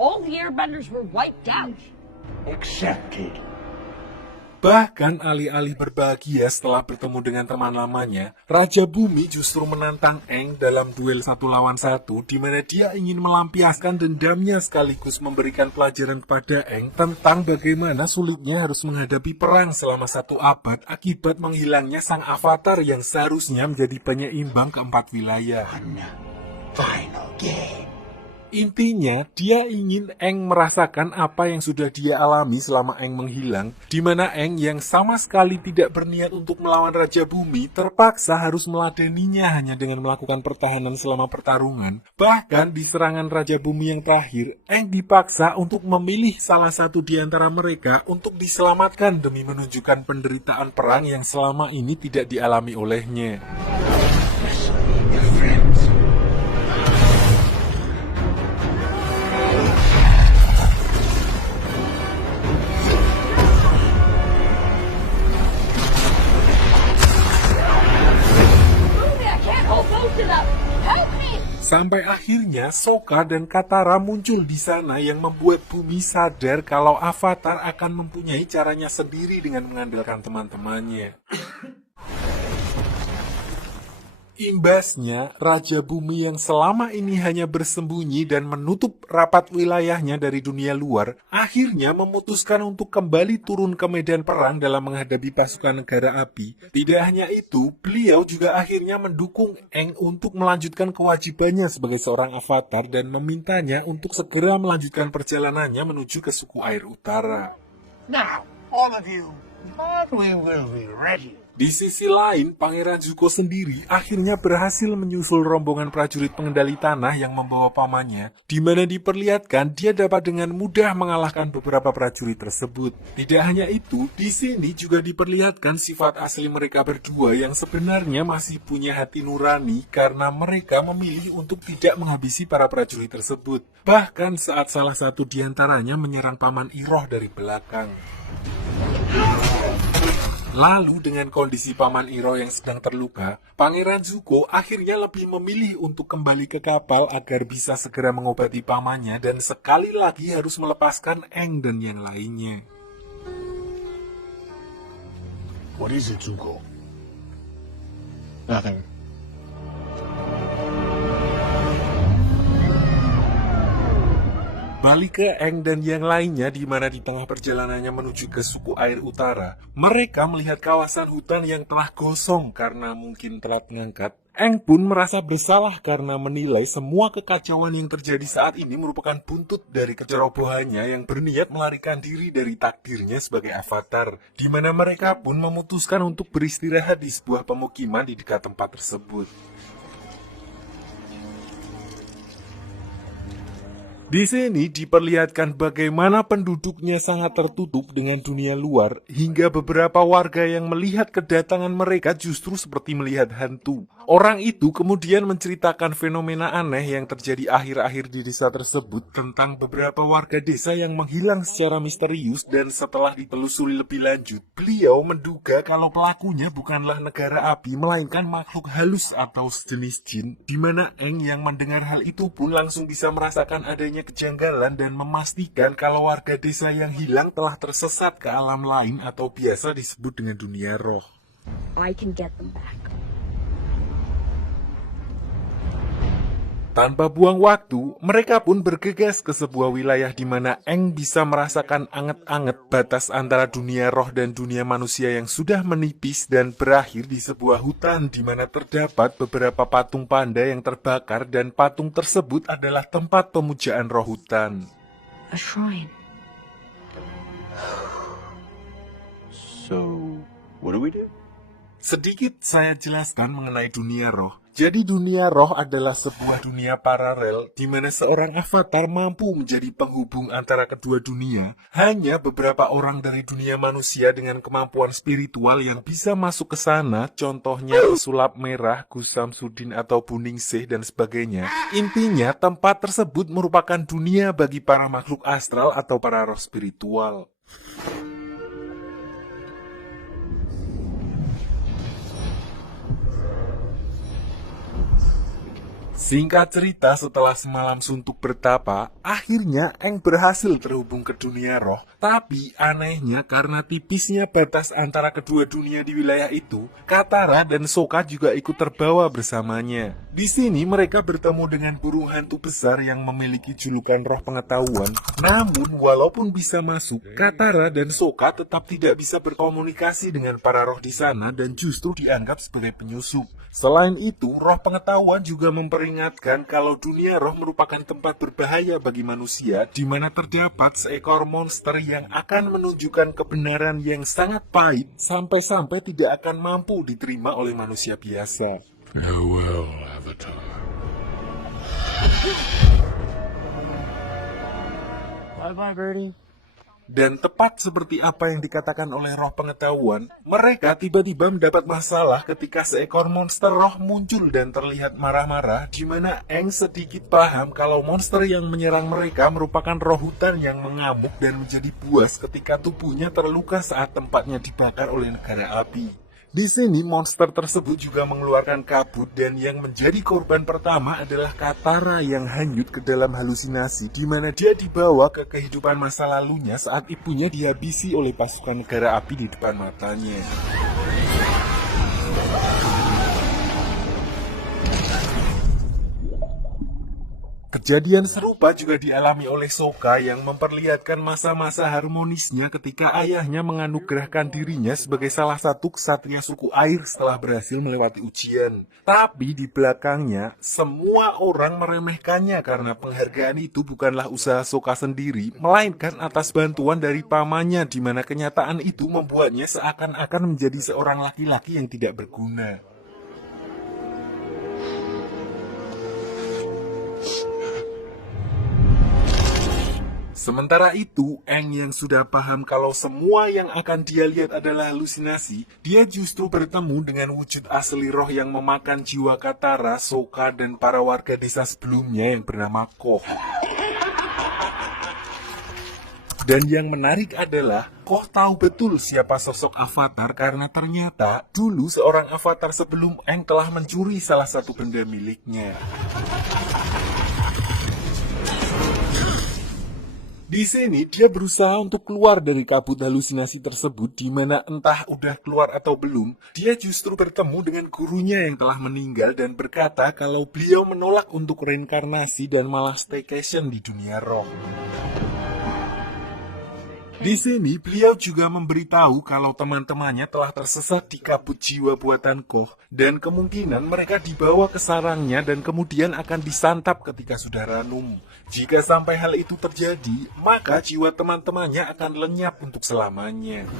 All the airbenders were wiped out. Accepted. Bahkan alih-alih berbahagia setelah bertemu dengan teman lamanya, Raja Bumi justru menantang Aang dalam duel 1 lawan 1 di mana dia ingin melampiaskan dendamnya sekaligus memberikan pelajaran kepada Aang tentang bagaimana sulitnya harus menghadapi perang selama 1 abad akibat menghilangnya sang avatar yang seharusnya menjadi penyeimbang keempat wilayah. Final game. Intinya, dia ingin Aang merasakan apa yang sudah dia alami selama Aang menghilang, di mana Aang yang sama sekali tidak berniat untuk melawan Raja Bumi terpaksa harus meladeninya hanya dengan melakukan pertahanan selama pertarungan. Bahkan di serangan Raja Bumi yang terakhir, Aang dipaksa untuk memilih salah satu di antara mereka untuk diselamatkan demi menunjukkan penderitaan perang yang selama ini tidak dialami olehnya. Sampai akhirnya Sokka dan Katara muncul di sana yang membuat Bumi sadar kalau Avatar akan mempunyai caranya sendiri dengan mengandalkan teman-temannya. Imbasnya, Raja Bumi yang selama ini hanya bersembunyi dan menutup rapat wilayahnya dari dunia luar, akhirnya memutuskan untuk kembali turun ke medan perang dalam menghadapi pasukan negara api. Tidak hanya itu, beliau juga akhirnya mendukung Aang untuk melanjutkan kewajibannya sebagai seorang avatar dan memintanya untuk segera melanjutkan perjalanannya menuju ke suku air utara. Now, all of you, we will be ready. Di sisi lain, Pangeran Zuko sendiri akhirnya berhasil menyusul rombongan prajurit pengendali tanah yang membawa pamannya, di mana diperlihatkan dia dapat dengan mudah mengalahkan beberapa prajurit tersebut. Tidak hanya itu, di sini juga diperlihatkan sifat asli mereka berdua yang sebenarnya masih punya hati nurani karena mereka memilih untuk tidak menghabisi para prajurit tersebut. Bahkan saat salah satu di antaranya menyerang Paman Iroh dari belakang. Lalu dengan kondisi Paman Iroh yang sedang terluka, Pangeran Zuko akhirnya lebih memilih untuk kembali ke kapal agar bisa segera mengobati pamannya dan sekali lagi harus melepaskan Aang dan yang lainnya. What is it, Zuko? Nothing. Balik ke Aang dan yang lainnya di mana di tengah perjalanannya menuju ke suku air utara, mereka melihat kawasan hutan yang telah gosong karena mungkin telat mengangkat. Aang pun merasa bersalah karena menilai semua kekacauan yang terjadi saat ini merupakan buntut dari kecerobohannya yang berniat melarikan diri dari takdirnya sebagai avatar, di mana mereka pun memutuskan untuk beristirahat di sebuah pemukiman di dekat tempat tersebut. Di sini diperlihatkan bagaimana penduduknya sangat tertutup dengan dunia luar, hingga beberapa warga yang melihat kedatangan mereka justru seperti melihat hantu. Orang itu kemudian menceritakan fenomena aneh yang terjadi akhir-akhir di desa tersebut tentang beberapa warga desa yang menghilang secara misterius, dan setelah ditelusuri lebih lanjut, beliau menduga kalau pelakunya bukanlah negara api melainkan makhluk halus atau sejenis jin, di mana Aang yang mendengar hal itu pun langsung bisa merasakan adanya kejanggalan dan memastikan kalau warga desa yang hilang telah tersesat ke alam lain atau biasa disebut dengan dunia roh. I can get them back. Tanpa buang waktu, mereka pun bergegas ke sebuah wilayah di mana Aang bisa merasakan anget-anget batas antara dunia roh dan dunia manusia yang sudah menipis dan berakhir di sebuah hutan di mana terdapat beberapa patung panda yang terbakar dan patung tersebut adalah tempat pemujaan roh hutan. A shrine. So, what do we do? Sedikit saya jelaskan mengenai dunia roh. Jadi dunia roh adalah sebuah dunia paralel di mana seorang avatar mampu menjadi penghubung antara kedua dunia. Hanya beberapa orang dari dunia manusia dengan kemampuan spiritual yang bisa masuk ke sana, contohnya pesulap merah, Gusam Sudin atau Buningsih dan sebagainya. Intinya tempat tersebut merupakan dunia bagi para makhluk astral atau para roh spiritual. Singkat cerita, setelah semalam suntuk bertapa, akhirnya Aang berhasil terhubung ke dunia roh. Tapi anehnya karena tipisnya batas antara kedua dunia di wilayah itu, Katara dan Sokka juga ikut terbawa bersamanya. Di sini mereka bertemu dengan burung hantu besar yang memiliki julukan roh pengetahuan. Namun walaupun bisa masuk, Katara dan Sokka tetap tidak bisa berkomunikasi dengan para roh di sana dan justru dianggap sebagai penyusup. Selain itu, roh pengetahuan juga memperingatkan kalau dunia roh merupakan tempat berbahaya bagi manusia, di mana terdapat seekor monster yang akan menunjukkan kebenaran yang sangat pahit, sampai-sampai tidak akan mampu diterima oleh manusia biasa. Farewell, Avatar. Bye-bye, Birdie. Dan tepat seperti apa yang dikatakan oleh roh pengetahuan, mereka tiba-tiba mendapat masalah ketika seekor monster roh muncul dan terlihat marah-marah, di mana Aang sedikit paham kalau monster yang menyerang mereka merupakan roh hutan yang mengamuk dan menjadi buas ketika tubuhnya terluka saat tempatnya dibakar oleh negara api. Di sini monster tersebut juga mengeluarkan kabut dan yang menjadi korban pertama adalah Katara yang hanyut ke dalam halusinasi di mana dia dibawa ke kehidupan masa lalunya saat ibunya dihabisi oleh pasukan negara api di depan matanya. Kejadian serupa juga dialami oleh Sokka yang memperlihatkan masa-masa harmonisnya ketika ayahnya menganugerahkan dirinya sebagai salah satu ksatria suku air setelah berhasil melewati ujian. Tapi di belakangnya, semua orang meremehkannya karena penghargaan itu bukanlah usaha Sokka sendiri, melainkan atas bantuan dari pamannya, di mana kenyataan itu membuatnya seakan-akan menjadi seorang laki-laki yang tidak berguna. Sementara itu, Aang yang sudah paham kalau semua yang akan dia lihat adalah halusinasi, dia justru bertemu dengan wujud asli roh yang memakan jiwa Katara, Sokka, dan para warga desa sebelumnya yang bernama Koh. Dan yang menarik adalah, Koh tahu betul siapa sosok Avatar karena ternyata dulu seorang Avatar sebelum Aang telah mencuri salah satu benda miliknya. Di sini dia berusaha untuk keluar dari kabut halusinasi tersebut, di mana entah udah keluar atau belum, dia justru bertemu dengan gurunya yang telah meninggal dan berkata kalau beliau menolak untuk reinkarnasi dan malah staycation di dunia roh. Di sini beliau juga memberitahu kalau teman-temannya telah tersesat di kabut jiwa buatan Koh dan kemungkinan mereka dibawa ke sarangnya dan kemudian akan disantap ketika sudah ranum. Jika sampai hal itu terjadi, maka jiwa teman-temannya akan lenyap untuk selamanya.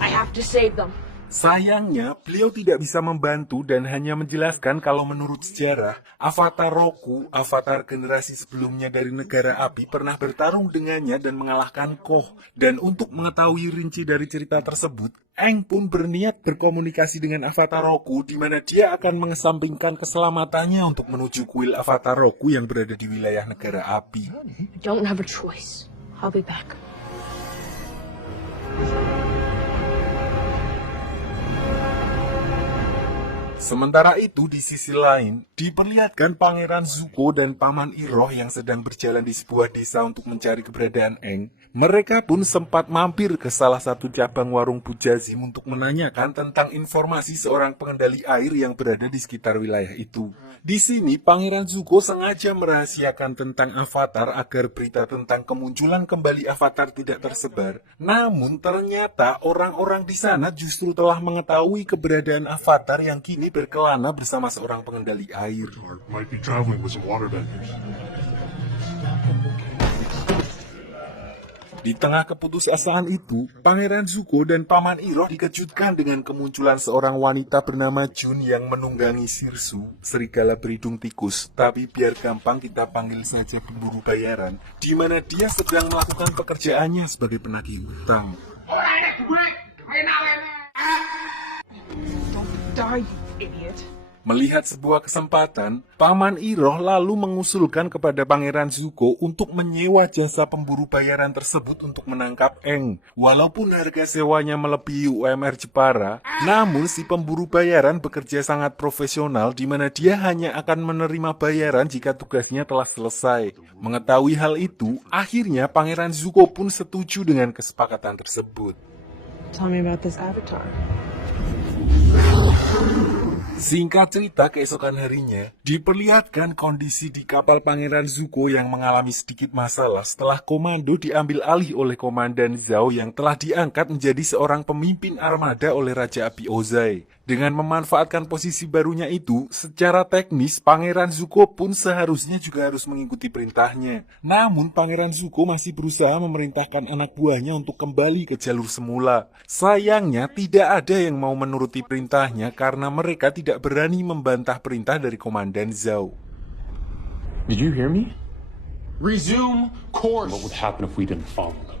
I have to save them. Sayangnya, beliau tidak bisa membantu dan hanya menjelaskan kalau menurut sejarah, Avatar Roku, Avatar generasi sebelumnya dari negara api pernah bertarung dengannya dan mengalahkan Koh. Dan untuk mengetahui rinci dari cerita tersebut, Aang pun berniat berkomunikasi dengan Avatar Roku di mana dia akan mengesampingkan keselamatannya untuk menuju kuil Avatar Roku yang berada di wilayah negara api. I don't have a choice. I'll be back. Sementara itu, di sisi lain, diperlihatkan Pangeran Zuko dan Paman Iroh yang sedang berjalan di sebuah desa untuk mencari keberadaan Aang. Mereka pun sempat mampir ke salah satu cabang warung Pujazim untuk menanyakan tentang informasi seorang pengendali air yang berada di sekitar wilayah itu. Di sini, Pangeran Zuko sengaja merahasiakan tentang Avatar agar berita tentang kemunculan kembali Avatar tidak tersebar. Namun, ternyata orang-orang di sana justru telah mengetahui keberadaan Avatar yang kini berkelana bersama seorang pengendali air. Might be traveling with some waterbenders. Di tengah keputusasaan itu, Pangeran Zuko dan Paman Iroh dikejutkan dengan kemunculan seorang wanita bernama Jun yang menunggangi Sirsu, serigala berhidung tikus, tapi biar gampang kita panggil saja pemburu bayaran, di mana dia sedang melakukan pekerjaannya sebagai penagih hutang. Die, you idiot. Melihat sebuah kesempatan, Paman Iroh lalu mengusulkan kepada Pangeran Zuko untuk menyewa jasa pemburu bayaran tersebut untuk menangkap Aang. Walaupun harga sewanya melebihi UMR Jepara, namun si pemburu bayaran bekerja sangat profesional di mana dia hanya akan menerima bayaran jika tugasnya telah selesai. Mengetahui hal itu, akhirnya Pangeran Zuko pun setuju dengan kesepakatan tersebut. Tell me about this avatar. Singkat cerita, keesokan harinya, diperlihatkan kondisi di kapal Pangeran Zuko yang mengalami sedikit masalah setelah komando diambil alih oleh Komandan Zhao yang telah diangkat menjadi seorang pemimpin armada oleh Raja Api Ozai. Dengan memanfaatkan posisi barunya itu, secara teknis Pangeran Zuko pun seharusnya juga harus mengikuti perintahnya. Namun Pangeran Zuko masih berusaha memerintahkan anak buahnya untuk kembali ke jalur semula. Sayangnya tidak ada yang mau menuruti perintahnya karena mereka tidak berani membantah perintah dari Komandan Zhao. Did you hear me? Resume course. What would happen if we didn't follow them?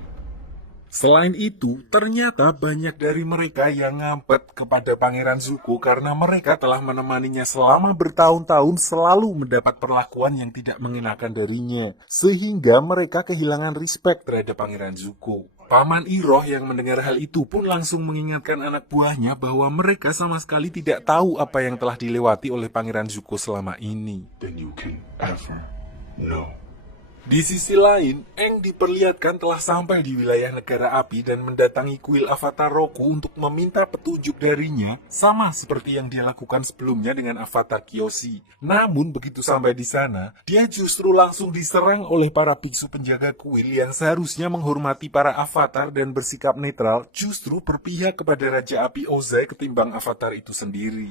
Selain itu, ternyata banyak dari mereka yang ngampet kepada Pangeran Zuko karena mereka telah menemaninya selama bertahun-tahun selalu mendapat perlakuan yang tidak mengenakan darinya. Sehingga mereka kehilangan respect terhadap Pangeran Zuko. Paman Iroh yang mendengar hal itu pun langsung mengingatkan anak buahnya bahwa mereka sama sekali tidak tahu apa yang telah dilewati oleh Pangeran Zuko selama ini. Then you can ever know. Di sisi lain, Aang diperlihatkan telah sampai di wilayah negara api dan mendatangi kuil Avatar Roku untuk meminta petunjuk darinya, sama seperti yang dia lakukan sebelumnya dengan Avatar Kyoshi. Namun begitu sampai di sana, dia justru langsung diserang oleh para biksu penjaga kuil yang seharusnya menghormati para avatar dan bersikap netral, justru berpihak kepada Raja Api Ozai ketimbang avatar itu sendiri.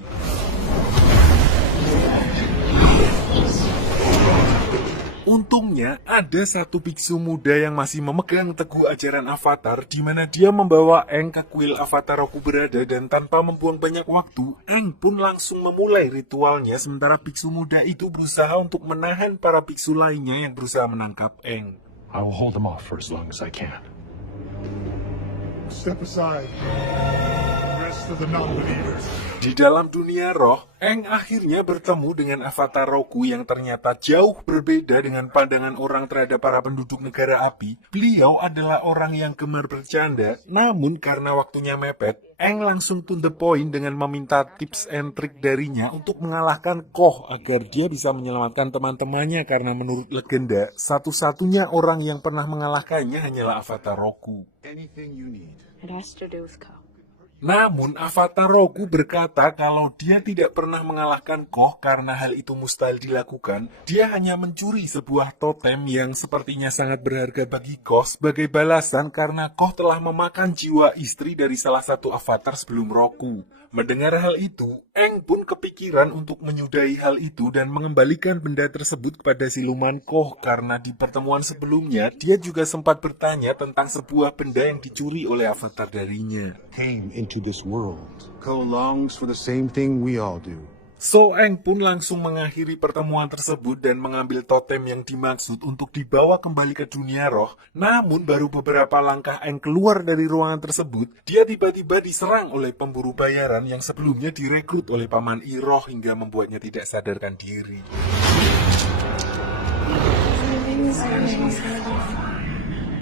Untungnya, ada satu biksu muda yang masih memegang teguh ajaran Avatar, di mana dia membawa Aang ke kuil Avatar Roku berada, dan tanpa membuang banyak waktu, Aang pun langsung memulai ritualnya, sementara biksu muda itu berusaha untuk menahan para biksu lainnya yang berusaha menangkap Aang. I will hold them off for as long as I can. Step aside. Rest of the non-believers. Di dalam dunia roh, Aang akhirnya bertemu dengan Avatar Roku yang ternyata jauh berbeda dengan pandangan orang terhadap para penduduk negara api. Beliau adalah orang yang gemar bercanda, namun karena waktunya mepet, Aang langsung to the point dengan meminta tips and trick darinya untuk mengalahkan Koh agar dia bisa menyelamatkan teman-temannya, karena menurut legenda, satu-satunya orang yang pernah mengalahkannya hanyalah Avatar Roku. Anything you need. It has to do with Ko. Namun Avatar Roku berkata kalau dia tidak pernah mengalahkan Koh karena hal itu mustahil dilakukan. Dia hanya mencuri sebuah totem yang sepertinya sangat berharga bagi Koh sebagai balasan karena Koh telah memakan jiwa istri dari salah satu avatar sebelum Roku. Mendengar hal itu, Aang pun kepikiran untuk menyudahi hal itu dan mengembalikan benda tersebut kepada siluman Koh, karena di pertemuan sebelumnya dia juga sempat bertanya tentang sebuah benda yang dicuri oleh avatar darinya. Came into this world. Ko longs for the same thing we all do. So Aang pun langsung mengakhiri pertemuan tersebut dan mengambil totem yang dimaksud untuk dibawa kembali ke dunia roh. Namun baru beberapa langkah Aang keluar dari ruangan tersebut, dia tiba-tiba diserang oleh pemburu bayaran yang sebelumnya direkrut oleh Paman Iroh hingga membuatnya tidak sadarkan diri.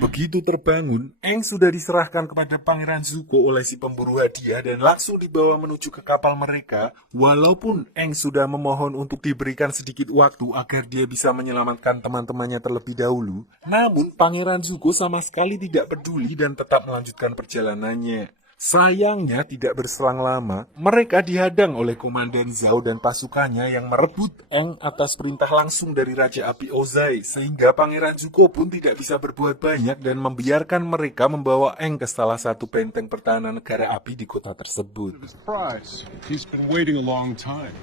Begitu terbangun, Aang sudah diserahkan kepada Pangeran Zuko oleh si pemburu hadiah dan langsung dibawa menuju ke kapal mereka. Walaupun Aang sudah memohon untuk diberikan sedikit waktu agar dia bisa menyelamatkan teman-temannya terlebih dahulu, namun Pangeran Zuko sama sekali tidak peduli dan tetap melanjutkan perjalanannya. Sayangnya tidak berselang lama, mereka dihadang oleh Komandan Zhao dan pasukannya yang merebut Aang atas perintah langsung dari Raja Api Ozai, sehingga Pangeran Zuko pun tidak bisa berbuat banyak dan membiarkan mereka membawa Aang ke salah satu benteng pertahanan negara api di kota tersebut. Surprise. He's been waiting a long time.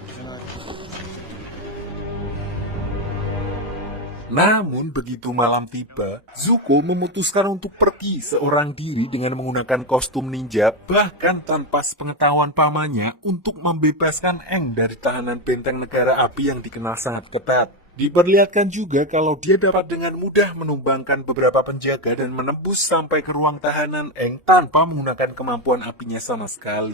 Namun begitu malam tiba, Zuko memutuskan untuk pergi seorang diri dengan menggunakan kostum ninja, bahkan tanpa sepengetahuan pamannya, untuk membebaskan Aang dari tahanan benteng negara api yang dikenal sangat ketat. Diperlihatkan juga kalau dia dapat dengan mudah menumbangkan beberapa penjaga dan menembus sampai ke ruang tahanan Aang tanpa menggunakan kemampuan apinya sama sekali.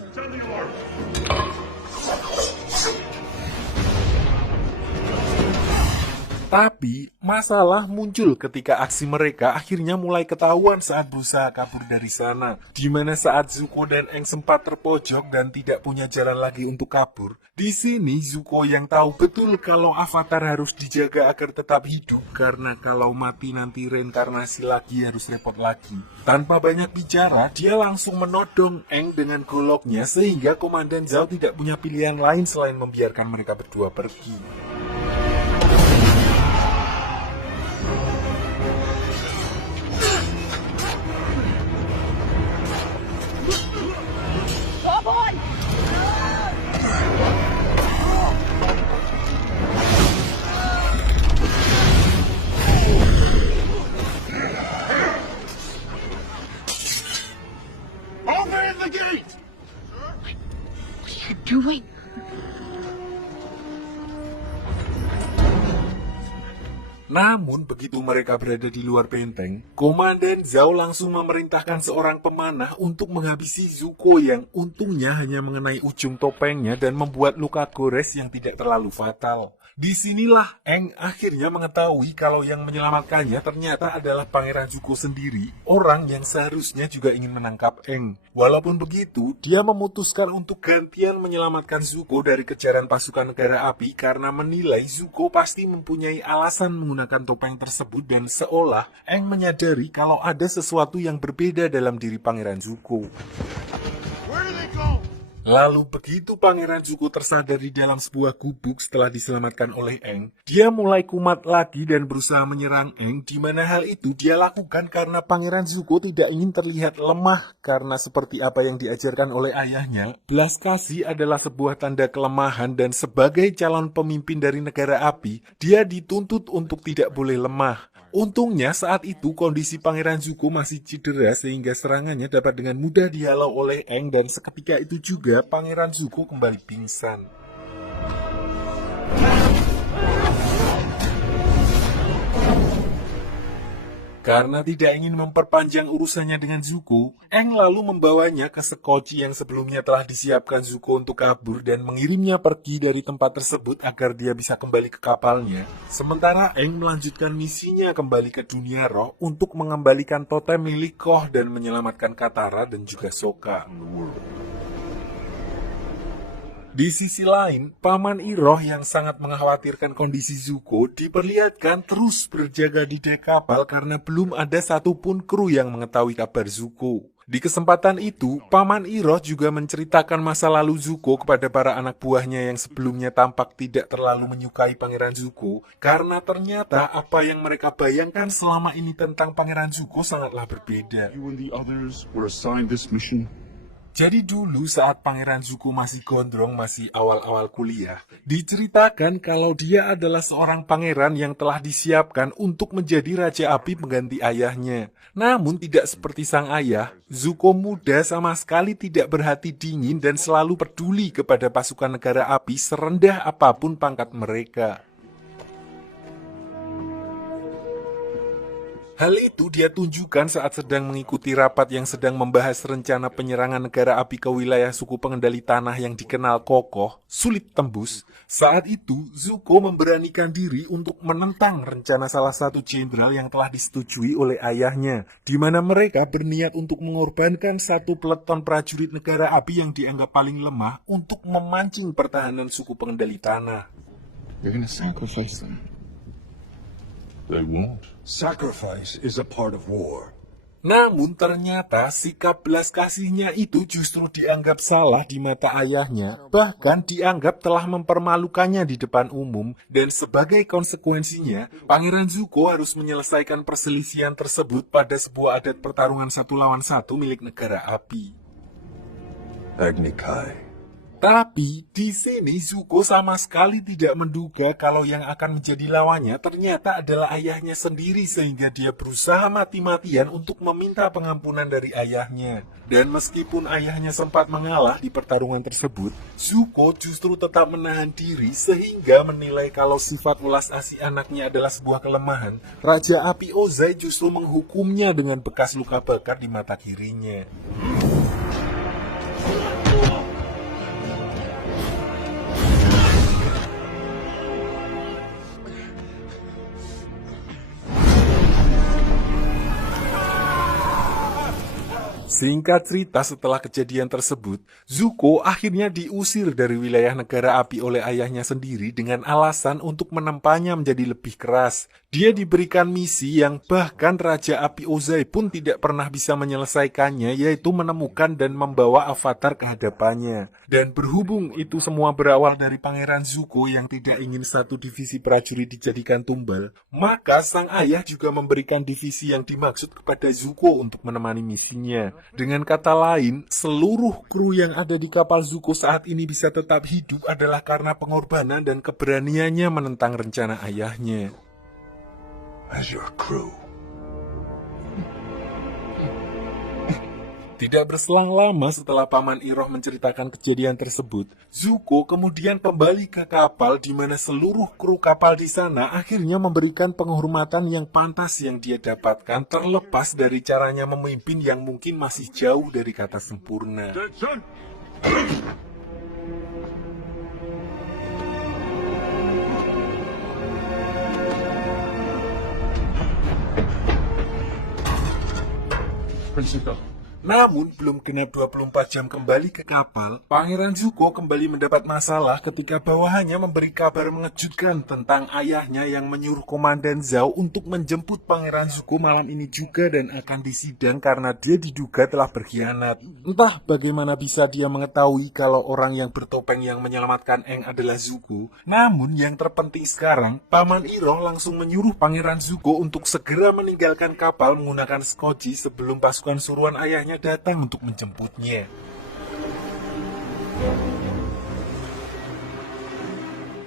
Tapi, masalah muncul ketika aksi mereka akhirnya mulai ketahuan saat berusaha kabur dari sana. Dimana saat Zuko dan Aang sempat terpojok dan tidak punya jalan lagi untuk kabur. Di sini Zuko yang tahu betul kalau avatar harus dijaga agar tetap hidup, karena kalau mati nanti reinkarnasi lagi harus repot lagi. Tanpa banyak bicara, dia langsung menodong Aang dengan goloknya sehingga Komandan Zhao tidak punya pilihan lain selain membiarkan mereka berdua pergi. Open the gate! What are you doing? Namun begitu mereka berada di luar benteng, Komandan Zhao langsung memerintahkan seorang pemanah untuk menghabisi Zuko yang untungnya hanya mengenai ujung topengnya dan membuat luka gores yang tidak terlalu fatal. Disinilah Aang akhirnya mengetahui kalau yang menyelamatkannya ternyata adalah Pangeran Zuko sendiri, orang yang seharusnya juga ingin menangkap Aang. Walaupun begitu, dia memutuskan untuk gantian menyelamatkan Zuko dari kejaran pasukan negara api karena menilai Zuko pasti mempunyai alasan menggunakan topeng tersebut dan seolah Aang menyadari kalau ada sesuatu yang berbeda dalam diri Pangeran Zuko. Lalu begitu Pangeran Zuko tersadar di dalam sebuah gubuk setelah diselamatkan oleh Aang, dia mulai kumat lagi dan berusaha menyerang Aang, di mana hal itu dia lakukan karena Pangeran Zuko tidak ingin terlihat lemah karena seperti apa yang diajarkan oleh ayahnya, belas kasih adalah sebuah tanda kelemahan dan sebagai calon pemimpin dari negara api, dia dituntut untuk tidak boleh lemah. Untungnya saat itu kondisi Pangeran Zuko masih cedera sehingga serangannya dapat dengan mudah dihalau oleh Aang dan seketika itu juga Pangeran Zuko kembali pingsan. Karena tidak ingin memperpanjang urusannya dengan Zuko, Aang lalu membawanya ke sekoci yang sebelumnya telah disiapkan Zuko untuk kabur dan mengirimnya pergi dari tempat tersebut agar dia bisa kembali ke kapalnya. Sementara Aang melanjutkan misinya kembali ke dunia roh untuk mengembalikan totem milik Koh dan menyelamatkan Katara dan juga Sokka. Di sisi lain, Paman Iroh yang sangat mengkhawatirkan kondisi Zuko diperlihatkan terus berjaga di dek kapal karena belum ada satupun kru yang mengetahui kabar Zuko. Di kesempatan itu, Paman Iroh juga menceritakan masa lalu Zuko kepada para anak buahnya yang sebelumnya tampak tidak terlalu menyukai Pangeran Zuko, karena ternyata apa yang mereka bayangkan selama ini tentang Pangeran Zuko sangatlah berbeda. You and the others were assigned this mission. Jadi dulu saat Pangeran Zuko masih gondrong, masih awal-awal kuliah, diceritakan kalau dia adalah seorang pangeran yang telah disiapkan untuk menjadi Raja Api pengganti ayahnya. Namun tidak seperti sang ayah, Zuko muda sama sekali tidak berhati dingin dan selalu peduli kepada pasukan negara api serendah apapun pangkat mereka. Hal itu dia tunjukkan saat sedang mengikuti rapat yang sedang membahas rencana penyerangan negara api ke wilayah suku pengendali tanah yang dikenal kokoh, sulit tembus. Saat itu, Zuko memberanikan diri untuk menentang rencana salah satu jenderal yang telah disetujui oleh ayahnya, di mana mereka berniat untuk mengorbankan satu peleton prajurit negara api yang dianggap paling lemah untuk memancing pertahanan suku pengendali tanah. You're gonna sacrifice them. They won't. Sacrifice is a part of war. Namun ternyata sikap belas kasihnya itu justru dianggap salah di mata ayahnya, bahkan dianggap telah mempermalukannya di depan umum, dan sebagai konsekuensinya, Pangeran Zuko harus menyelesaikan perselisihan tersebut pada sebuah adat pertarungan 1 lawan 1 milik negara api. Agni Kai. Tapi di sini Zuko sama sekali tidak menduga kalau yang akan menjadi lawannya ternyata adalah ayahnya sendiri, sehingga dia berusaha mati-matian untuk meminta pengampunan dari ayahnya. Dan meskipun ayahnya sempat mengalah di pertarungan tersebut, Zuko justru tetap menahan diri sehingga menilai kalau sifat welas asih anaknya adalah sebuah kelemahan. Raja Api Ozai justru menghukumnya dengan bekas luka bakar di mata kirinya. Singkat cerita, setelah kejadian tersebut, Zuko akhirnya diusir dari wilayah negara api oleh ayahnya sendiri dengan alasan untuk menempanya menjadi lebih keras. Dia diberikan misi yang bahkan Raja Api Ozai pun tidak pernah bisa menyelesaikannya, yaitu menemukan dan membawa avatar ke hadapannya. Dan berhubung itu semua berawal dari Pangeran Zuko yang tidak ingin satu divisi prajurit dijadikan tumbal, maka sang ayah juga memberikan divisi yang dimaksud kepada Zuko untuk menemani misinya. Dengan kata lain, seluruh kru yang ada di kapal Zuko saat ini bisa tetap hidup adalah karena pengorbanan dan keberaniannya menentang rencana ayahnya. As your crew. Tidak berselang lama setelah Paman Iroh menceritakan kejadian tersebut, Zuko kemudian kembali ke kapal di mana seluruh kru kapal di sana akhirnya memberikan penghormatan yang pantas yang dia dapatkan, terlepas dari caranya memimpin yang mungkin masih jauh dari kata sempurna. Principal. Namun, belum genap 24 jam kembali ke kapal, Pangeran Zuko kembali mendapat masalah ketika bawahannya memberi kabar mengejutkan tentang ayahnya yang menyuruh Komandan Zhao untuk menjemput Pangeran Zuko malam ini juga dan akan disidang karena dia diduga telah berkhianat. Entah bagaimana bisa dia mengetahui kalau orang yang bertopeng yang menyelamatkan Aang adalah Zuko. Namun, yang terpenting sekarang, Paman Iroh langsung menyuruh Pangeran Zuko untuk segera meninggalkan kapal menggunakan skoci sebelum pasukan suruhan ayahnya datang untuk menjemputnya.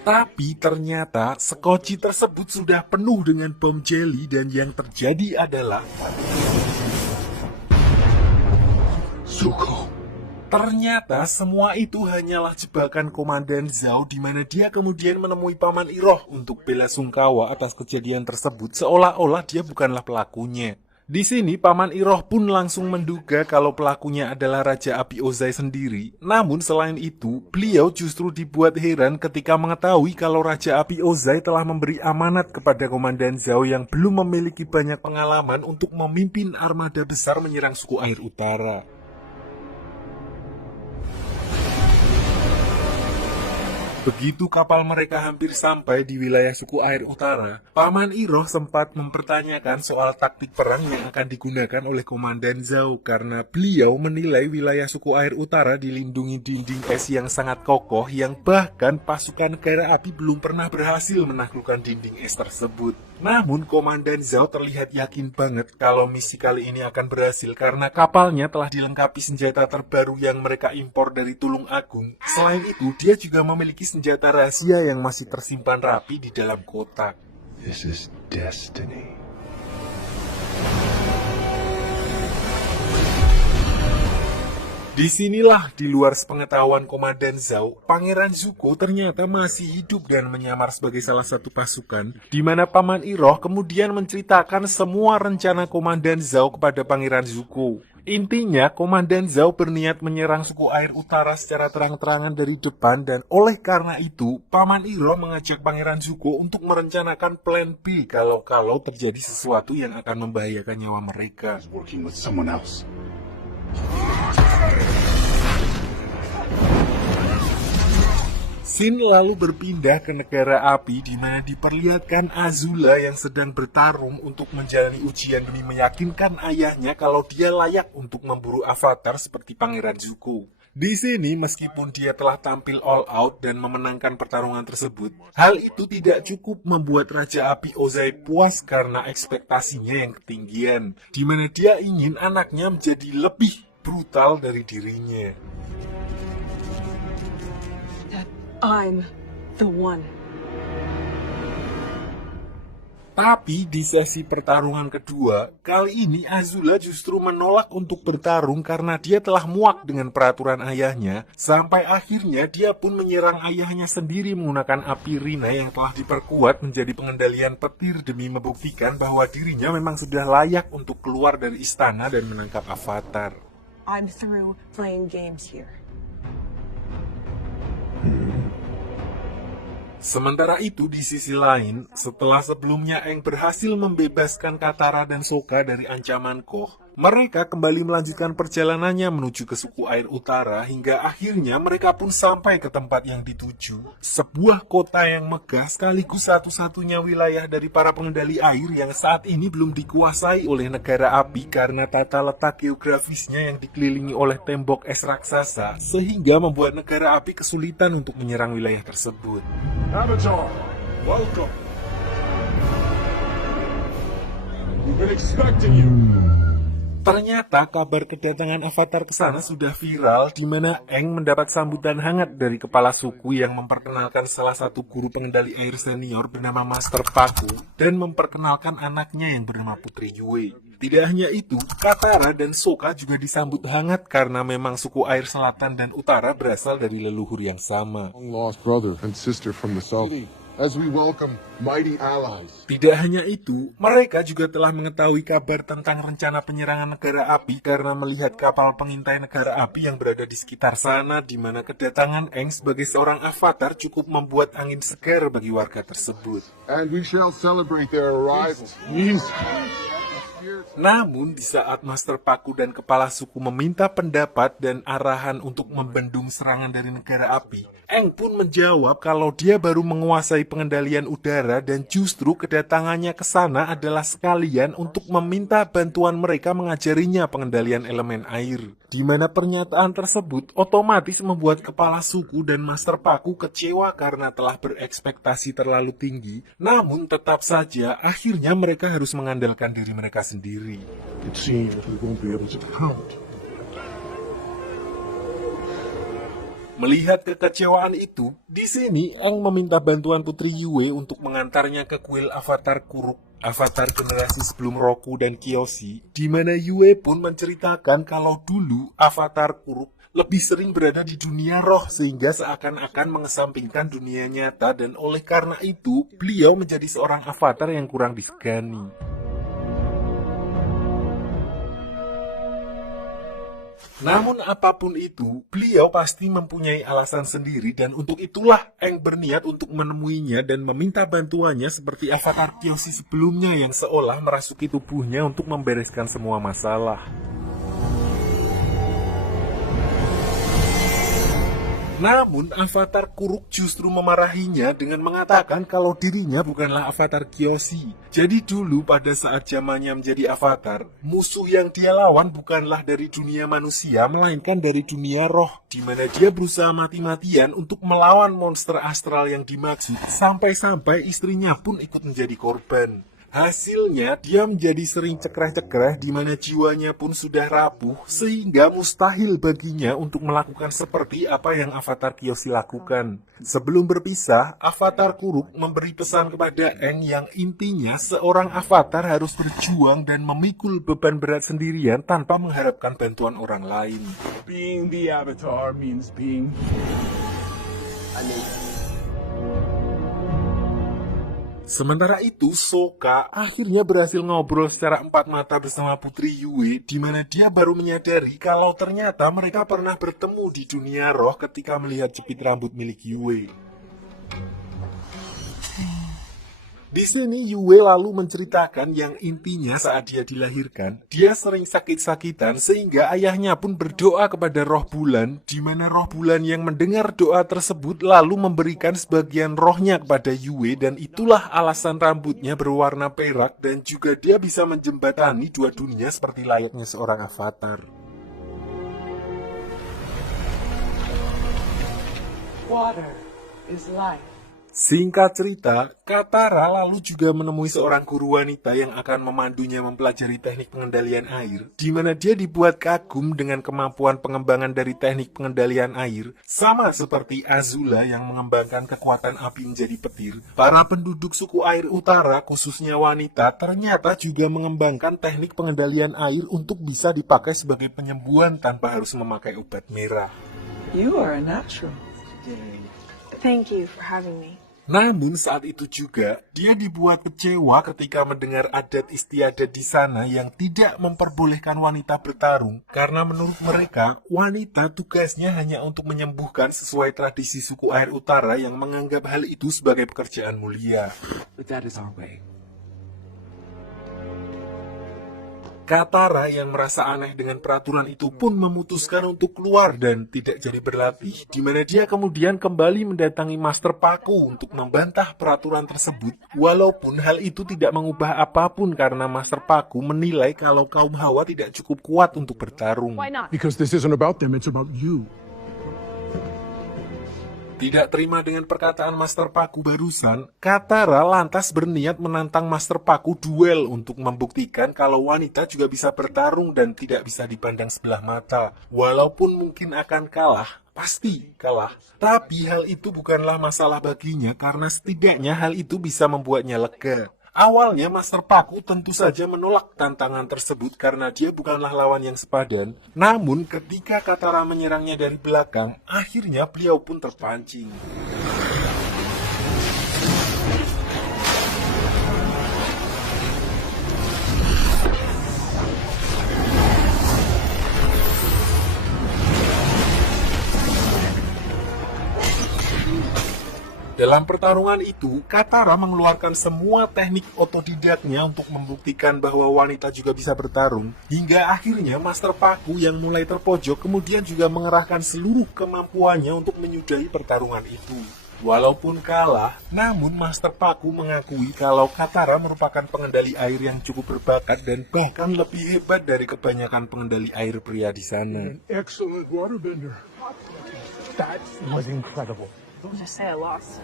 Tapi ternyata skoci tersebut sudah penuh dengan bom jelly dan yang terjadi adalah Zuko. ternyata semua itu hanyalah jebakan Komandan Zhao di mana dia kemudian menemui Paman Iroh untuk bela sungkawa atas kejadian tersebut seolah-olah dia bukanlah pelakunya. Di sini Paman Iroh pun langsung menduga kalau pelakunya adalah Raja Api Ozai sendiri. Namun selain itu, beliau justru dibuat heran ketika mengetahui kalau Raja Api Ozai telah memberi amanat kepada Komandan Zhao yang belum memiliki banyak pengalaman untuk memimpin armada besar menyerang suku air utara. Begitu kapal mereka hampir sampai di wilayah suku air utara, Paman Iroh sempat mempertanyakan soal taktik perang yang akan digunakan oleh Komandan Zhao karena beliau menilai wilayah suku air utara dilindungi dinding es yang sangat kokoh yang bahkan pasukan negara api belum pernah berhasil menaklukkan dinding es tersebut. Namun Komandan Zhao terlihat yakin banget kalau misi kali ini akan berhasil karena kapalnya telah dilengkapi senjata terbaru yang mereka impor dari Tulung Agung. Selain itu, dia juga memiliki senjata rahasia yang masih tersimpan rapi di dalam kotak. This is destiny. Disinilah di luar sepengetahuan Komandan Zhao, Pangeran Zuko ternyata masih hidup dan menyamar sebagai salah satu pasukan, di mana Paman Iroh kemudian menceritakan semua rencana Komandan Zhao kepada Pangeran Zuko. Intinya, Komandan Zhao berniat menyerang suku air utara secara terang-terangan dari depan dan oleh karena itu, Paman Iroh mengajak Pangeran Zuko untuk merencanakan plan B kalau terjadi sesuatu yang akan membahayakan nyawa mereka. He's working with someone else. Scene lalu berpindah ke negara api di mana diperlihatkan Azula yang sedang bertarung untuk menjalani ujian demi meyakinkan ayahnya kalau dia layak untuk memburu avatar seperti Pangeran Zuko. Di sini meskipun dia telah tampil all out dan memenangkan pertarungan tersebut, hal itu tidak cukup membuat Raja Api Ozai puas karena ekspektasinya yang ketinggian, di mana dia ingin anaknya menjadi lebih brutal dari dirinya. I'm the one. Tapi di sesi pertarungan kedua, kali ini Azula justru menolak untuk bertarung karena dia telah muak dengan peraturan ayahnya, sampai akhirnya dia pun menyerang ayahnya sendiri menggunakan api Rina yang telah diperkuat menjadi pengendalian petir demi membuktikan bahwa dirinya memang sudah layak untuk keluar dari istana dan menangkap avatar. I'm through playing games here. Sementara itu di sisi lain, setelah sebelumnya Aang berhasil membebaskan Katara dan Sokka dari ancaman Koh, mereka kembali melanjutkan perjalanannya menuju ke suku air utara hingga akhirnya mereka pun sampai ke tempat yang dituju. Sebuah kota yang megah sekaligus satu-satunya wilayah dari para pengendali air yang saat ini belum dikuasai oleh negara api karena tata letak geografisnya yang dikelilingi oleh tembok es raksasa sehingga membuat negara api kesulitan untuk menyerang wilayah tersebut. Avatar, welcome. We've been expecting you. Ternyata kabar kedatangan avatar ke sana sudah viral di mana Aang mendapat sambutan hangat dari kepala suku yang memperkenalkan salah satu guru pengendali air senior bernama Master Paku dan memperkenalkan anaknya yang bernama Putri Yue. Tidak hanya itu, Katara dan Sokka juga disambut hangat karena memang suku air selatan dan utara berasal dari leluhur yang sama. Long-lost brother and sister from the south. As we welcome mighty allies. Tidak hanya itu, mereka juga telah mengetahui kabar tentang rencana penyerangan negara api karena melihat kapal pengintai negara api yang berada di sekitar sana di mana kedatangan Aang sebagai seorang avatar cukup membuat angin segar bagi warga tersebut. And we shall celebrate their arrival. Namun di saat Master Paku dan Kepala Suku meminta pendapat dan arahan untuk membendung serangan dari negara api, Aang pun menjawab kalau dia baru menguasai pengendalian udara dan justru kedatangannya ke sana adalah sekalian untuk meminta bantuan mereka mengajarinya pengendalian elemen air. Di mana pernyataan tersebut otomatis membuat Kepala Suku dan Master Paku kecewa karena telah berekspektasi terlalu tinggi, namun tetap saja akhirnya mereka harus mengandalkan diri mereka sendiri. It seems we won't be able to count. Melihat kekecewaan itu, di sini Aang meminta bantuan Putri Yue untuk mengantarnya ke kuil Avatar Kuruk, avatar generasi sebelum Roku dan Kyoshi, di mana Yue pun menceritakan kalau dulu Avatar Kuruk lebih sering berada di dunia roh sehingga seakan-akan mengesampingkan dunia nyata dan oleh karena itu beliau menjadi seorang avatar yang kurang disegani. Namun apapun itu, beliau pasti mempunyai alasan sendiri dan untuk itulah Aang berniat untuk menemuinya dan meminta bantuannya seperti avatar Kyoshi sebelumnya yang seolah merasuki tubuhnya untuk membereskan semua masalah. Namun avatar Kuruk justru memarahinya dengan mengatakan kalau dirinya bukanlah avatar Kyoshi. Jadi dulu pada saat zamannya menjadi avatar, musuh yang dia lawan bukanlah dari dunia manusia melainkan dari dunia roh, di mana dia berusaha mati-matian untuk melawan monster astral yang dimaksud, sampai-sampai istrinya pun ikut menjadi korban. Hasilnya, dia menjadi sering cekreh-cekreh di mana jiwanya pun sudah rapuh, sehingga mustahil baginya untuk melakukan seperti apa yang Avatar Kyoshi lakukan. Sebelum berpisah, Avatar Kuruk memberi pesan kepada Aang yang intinya seorang avatar harus berjuang dan memikul beban berat sendirian tanpa mengharapkan bantuan orang lain. Being the Avatar means being... Sementara itu, Sokka akhirnya berhasil ngobrol secara empat mata bersama Putri Yue, di mana dia baru menyadari kalau ternyata mereka pernah bertemu di dunia roh ketika melihat jepit rambut milik Yue. Di sini Yue lalu menceritakan yang intinya saat dia dilahirkan, dia sering sakit-sakitan sehingga ayahnya pun berdoa kepada roh bulan, di mana roh bulan yang mendengar doa tersebut lalu memberikan sebagian rohnya kepada Yue dan itulah alasan rambutnya berwarna perak dan juga dia bisa menjembatani dua dunia seperti layaknya seorang avatar. Water is life. Singkat cerita, Katara lalu juga menemui seorang guru wanita yang akan memandunya mempelajari teknik pengendalian air, di mana dia dibuat kagum dengan kemampuan pengembangan dari teknik pengendalian air, sama seperti Azula yang mengembangkan kekuatan api menjadi petir. Para penduduk suku air utara, khususnya wanita, ternyata juga mengembangkan teknik pengendalian air untuk bisa dipakai sebagai penyembuhan tanpa harus memakai obat merah. You are a natural. Thank you for having me. Namun saat itu juga, dia dibuat kecewa ketika mendengar adat istiadat di sana yang tidak memperbolehkan wanita bertarung, karena menurut mereka, wanita tugasnya hanya untuk menyembuhkan sesuai tradisi suku air utara yang menganggap hal itu sebagai pekerjaan mulia. But that is our way. Katara yang merasa aneh dengan peraturan itu pun memutuskan untuk keluar dan tidak jadi berlatih, di mana dia kemudian kembali mendatangi Master Paku untuk membantah peraturan tersebut, walaupun hal itu tidak mengubah apapun karena Master Paku menilai kalau kaum Hawa tidak cukup kuat untuk bertarung. Why not? Because this isn't about them, it's about you. Tidak terima dengan perkataan Master Paku barusan, Katara lantas berniat menantang Master Paku duel untuk membuktikan kalau wanita juga bisa bertarung dan tidak bisa dipandang sebelah mata. Walaupun mungkin akan kalah, pasti kalah. Tapi hal itu bukanlah masalah baginya karena setidaknya hal itu bisa membuatnya lega. Awalnya Master Paku tentu saja menolak tantangan tersebut karena dia bukanlah lawan yang sepadan. Namun ketika Katara menyerangnya dari belakang, akhirnya beliau pun terpancing. Dalam pertarungan itu, Katara mengeluarkan semua teknik otodidaknya untuk membuktikan bahwa wanita juga bisa bertarung, hingga akhirnya Master Paku yang mulai terpojok kemudian juga mengerahkan seluruh kemampuannya untuk menyudahi pertarungan itu. Walaupun kalah, namun Master Paku mengakui kalau Katara merupakan pengendali air yang cukup berbakat dan bahkan lebih hebat dari kebanyakan pengendali air pria di sana. Excellent waterbender. That was incredible. Just say I lost.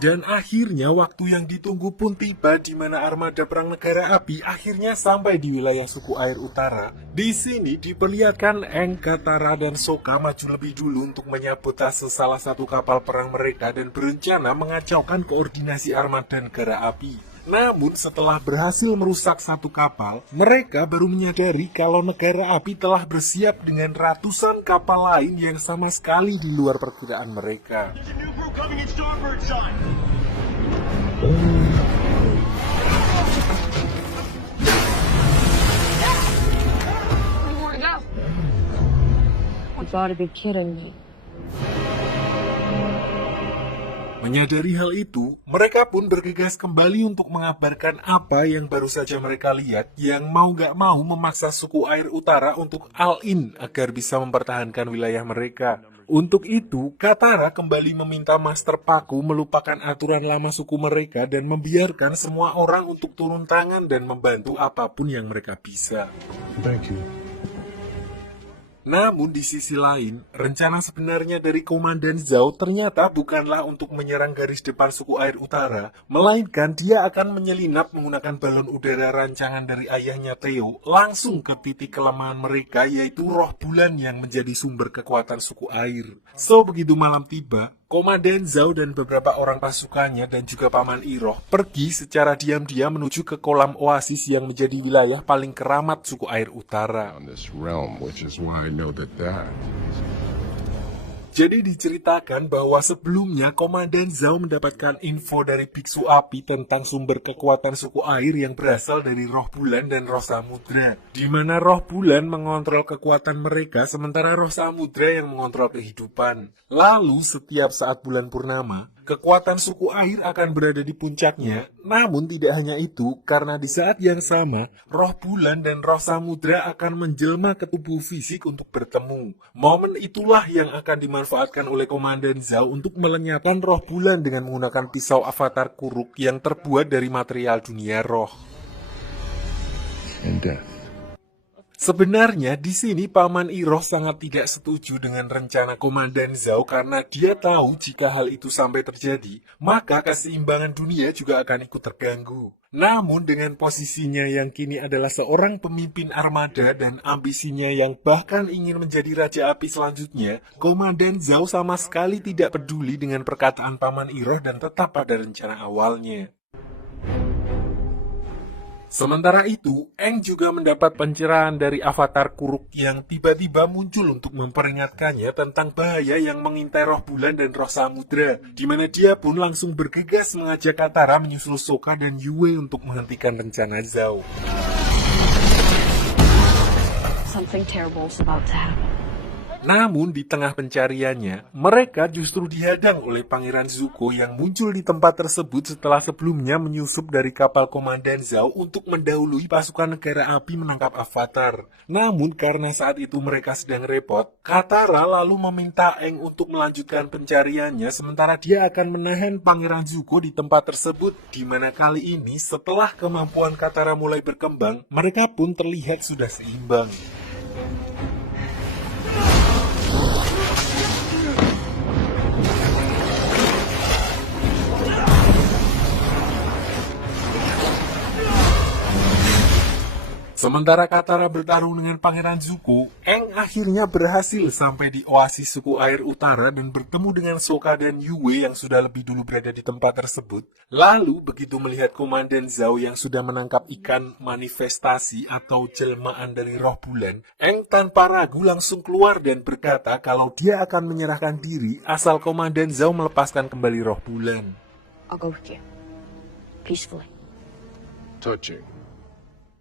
Dan akhirnya waktu yang ditunggu pun tiba di mana armada perang negara api akhirnya sampai di wilayah suku air utara. Di sini diperlihatkan Aang, Katara, dan Sokka maju lebih dulu untuk menyabotase salah satu kapal perang mereka dan berencana mengacaukan koordinasi armada negara api. Namun setelah berhasil merusak satu kapal, mereka baru menyadari kalau negara api telah bersiap dengan ratusan kapal lain yang sama sekali di luar perkiraan mereka. There's a new crew coming in starboard side. Where do you want to go? You gotta be kidding me. Menyadari hal itu, mereka pun bergegas kembali untuk mengabarkan apa yang baru saja mereka lihat, yang mau gak mau memaksa suku air utara untuk all-in agar bisa mempertahankan wilayah mereka. Untuk itu, Katara kembali meminta Master Paku melupakan aturan lama suku mereka dan membiarkan semua orang untuk turun tangan dan membantu apapun yang mereka bisa. Thank you. Namun di sisi lain, rencana sebenarnya dari Komandan Zhao ternyata bukanlah untuk menyerang garis depan suku air utara, melainkan dia akan menyelinap menggunakan balon udara rancangan dari ayahnya Theo langsung ke titik kelemahan mereka, yaitu roh bulan yang menjadi sumber kekuatan suku air. So begitu malam tiba, Komandan Zhao dan beberapa orang pasukannya dan juga Paman Iroh pergi secara diam-diam menuju ke kolam oasis yang menjadi wilayah paling keramat suku air utara. On this realm, which is why I know that. Jadi diceritakan bahwa sebelumnya Komandan Zhao mendapatkan info dari Biksu Api tentang sumber kekuatan suku air yang berasal dari roh bulan dan roh samudra, di mana roh bulan mengontrol kekuatan mereka sementara roh samudra yang mengontrol kehidupan. Lalu setiap saat bulan purnama, kekuatan suku air akan berada di puncaknya. Namun tidak hanya itu, karena di saat yang sama, roh bulan dan roh samudra akan menjelma ke tubuh fisik untuk bertemu. Momen itulah yang akan dimanfaatkan oleh Komandan Zhao untuk melenyapkan roh bulan dengan menggunakan pisau avatar Kuruk yang terbuat dari material dunia roh. And death. Sebenarnya di sini Paman Iroh sangat tidak setuju dengan rencana Komandan Zhao karena dia tahu jika hal itu sampai terjadi, maka keseimbangan dunia juga akan ikut terganggu. Namun dengan posisinya yang kini adalah seorang pemimpin armada dan ambisinya yang bahkan ingin menjadi Raja Api selanjutnya, Komandan Zhao sama sekali tidak peduli dengan perkataan Paman Iroh dan tetap pada rencana awalnya. Sementara itu, Aang juga mendapat pencerahan dari avatar Kuruk yang tiba-tiba muncul untuk memperingatkannya tentang bahaya yang mengintai roh bulan dan roh samudra, di mana dia pun langsung bergegas mengajak Katara menyusul Sokka dan Yue untuk menghentikan rencana Zhao. Something terrible is about to happen. Namun di tengah pencariannya, mereka justru dihadang oleh Pangeran Zuko yang muncul di tempat tersebut setelah sebelumnya menyusup dari kapal Komandan Zhao untuk mendahului pasukan negara api menangkap Avatar. Namun karena saat itu mereka sedang repot, Katara lalu meminta Aang untuk melanjutkan pencariannya sementara dia akan menahan Pangeran Zuko di tempat tersebut, di mana kali ini setelah kemampuan Katara mulai berkembang, mereka pun terlihat sudah seimbang. Sementara Katara bertarung dengan Pangeran Zuko, Aang akhirnya berhasil sampai di oasis suku air utara dan bertemu dengan Sokka dan Yue yang sudah lebih dulu berada di tempat tersebut. Lalu begitu melihat Komandan Zhao yang sudah menangkap ikan manifestasi atau jelmaan dari roh bulan, Aang tanpa ragu langsung keluar dan berkata kalau dia akan menyerahkan diri asal Komandan Zhao melepaskan kembali roh bulan. I'll go with you. Peacefully. Touching.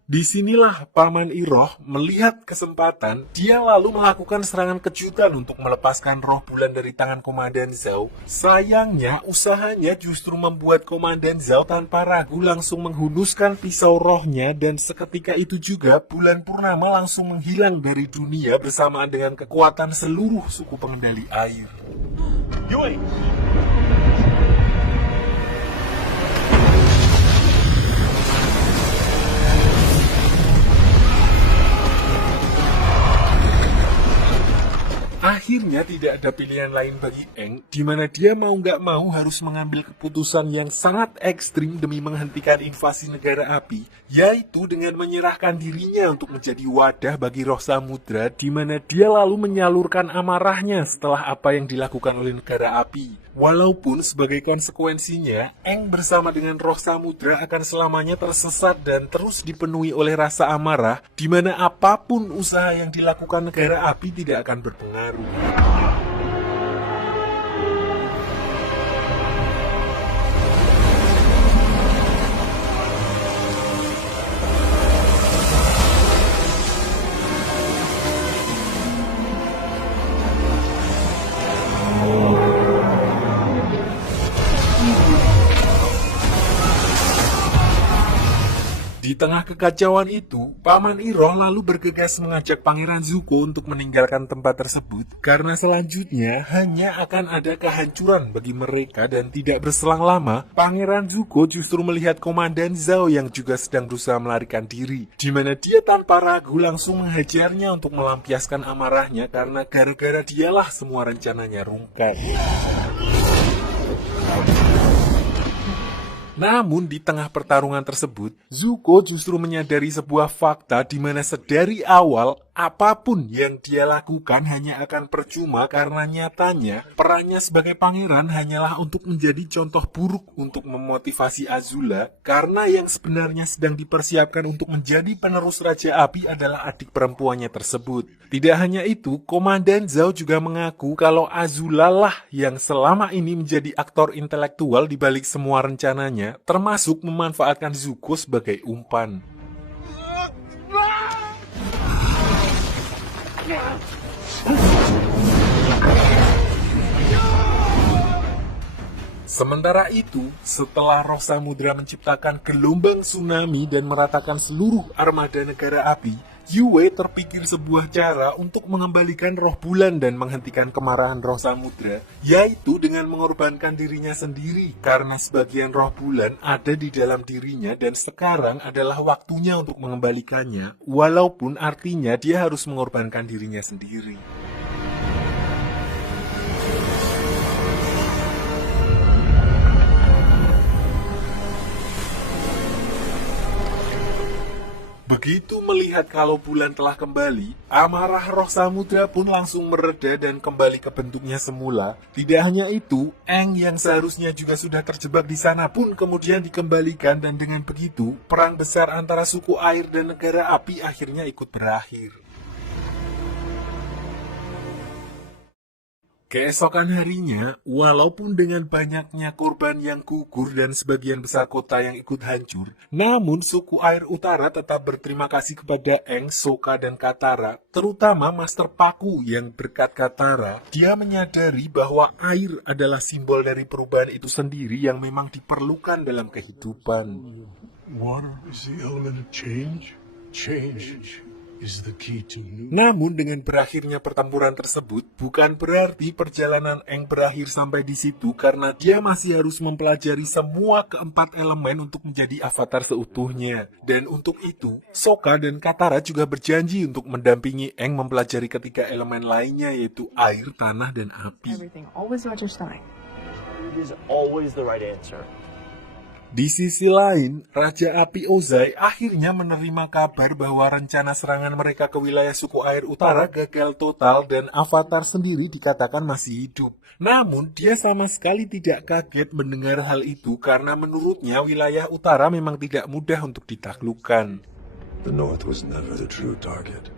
Disinilah Paman Iroh melihat kesempatan, dia lalu melakukan serangan kejutan untuk melepaskan roh bulan dari tangan Komandan Zhao. Sayangnya, usahanya justru membuat Komandan Zhao tanpa ragu langsung menghunuskan pisau rohnya, dan seketika itu juga bulan purnama langsung menghilang dari dunia bersamaan dengan kekuatan seluruh suku pengendali air. Yui! Akhirnya tidak ada pilihan lain bagi Aang, di mana dia mau nggak mau harus mengambil keputusan yang sangat ekstrim demi menghentikan invasi negara api, yaitu dengan menyerahkan dirinya untuk menjadi wadah bagi roh samudra, di mana dia lalu menyalurkan amarahnya setelah apa yang dilakukan oleh negara api. Walaupun sebagai konsekuensinya, Aang bersama dengan roh samudra akan selamanya tersesat dan terus dipenuhi oleh rasa amarah, di mana apapun usaha yang dilakukan negara api tidak akan berpengaruh. Di tengah kekacauan itu, Paman Iroh lalu bergegas mengajak Pangeran Zuko untuk meninggalkan tempat tersebut, karena selanjutnya hanya akan ada kehancuran bagi mereka, dan tidak berselang lama, Pangeran Zuko justru melihat Komandan Zhao yang juga sedang berusaha melarikan diri, di mana dia tanpa ragu langsung menghajarnya untuk melampiaskan amarahnya, karena gara-gara dialah semua rencananya rungkat. Namun di tengah pertarungan tersebut, Zuko justru menyadari sebuah fakta di mana sedari awal apapun yang dia lakukan hanya akan percuma, karena nyatanya perannya sebagai pangeran hanyalah untuk menjadi contoh buruk untuk memotivasi Azula, karena yang sebenarnya sedang dipersiapkan untuk menjadi penerus Raja Api adalah adik perempuannya tersebut. Tidak hanya itu, Komandan Zhao juga mengaku kalau Azula lah yang selama ini menjadi aktor intelektual di balik semua rencananya, termasuk memanfaatkan Zuko sebagai umpan. Sementara itu, setelah roh samudra menciptakan gelombang tsunami dan meratakan seluruh armada negara api, Yue terpikir sebuah cara untuk mengembalikan roh bulan dan menghentikan kemarahan roh samudra, yaitu dengan mengorbankan dirinya sendiri, karena sebagian roh bulan ada di dalam dirinya dan sekarang adalah waktunya untuk mengembalikannya, walaupun artinya dia harus mengorbankan dirinya sendiri. Begitu melihat kalau bulan telah kembali, amarah roh samudra pun langsung mereda dan kembali ke bentuknya semula. Tidak hanya itu, Aang yang seharusnya juga sudah terjebak di sana pun kemudian dikembalikan, dan dengan begitu, perang besar antara suku air dan negara api akhirnya ikut berakhir. Keesokan harinya, walaupun dengan banyaknya korban yang gugur dan sebagian besar kota yang ikut hancur, namun suku air utara tetap berterima kasih kepada Aang, Sokka, dan Katara, terutama Master Paku yang berkat Katara, dia menyadari bahwa air adalah simbol dari perubahan itu sendiri yang memang diperlukan dalam kehidupan. Water is the element of change. Change is the key to new. Namun dengan berakhirnya pertempuran tersebut, bukan berarti perjalanan Aang berakhir sampai di situ, karena dia masih harus mempelajari semua keempat elemen untuk menjadi avatar seutuhnya. Dan untuk itu, Sokka dan Katara juga berjanji untuk mendampingi Aang mempelajari ketiga elemen lainnya, yaitu air, tanah, dan api. Everything always about your stomach. It is always the right answer. Di sisi lain, Raja Api Ozai akhirnya menerima kabar bahwa rencana serangan mereka ke wilayah suku air utara gagal total dan Avatar sendiri dikatakan masih hidup. Namun, dia sama sekali tidak kaget mendengar hal itu karena menurutnya wilayah utara memang tidak mudah untuk ditaklukkan. The North was never the true target.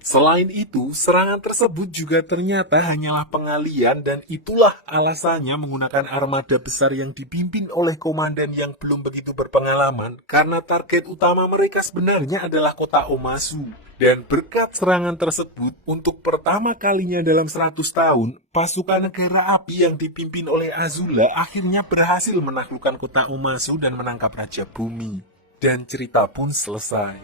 Selain itu, serangan tersebut juga ternyata hanyalah pengalian dan itulah alasannya menggunakan armada besar yang dipimpin oleh komandan yang belum begitu berpengalaman karena target utama mereka sebenarnya adalah kota Omazu. Dan berkat serangan tersebut, untuk pertama kalinya dalam 100 tahun, pasukan negara api yang dipimpin oleh Azula akhirnya berhasil menaklukkan kota Omazu dan menangkap Raja Bumi. Dan cerita pun selesai.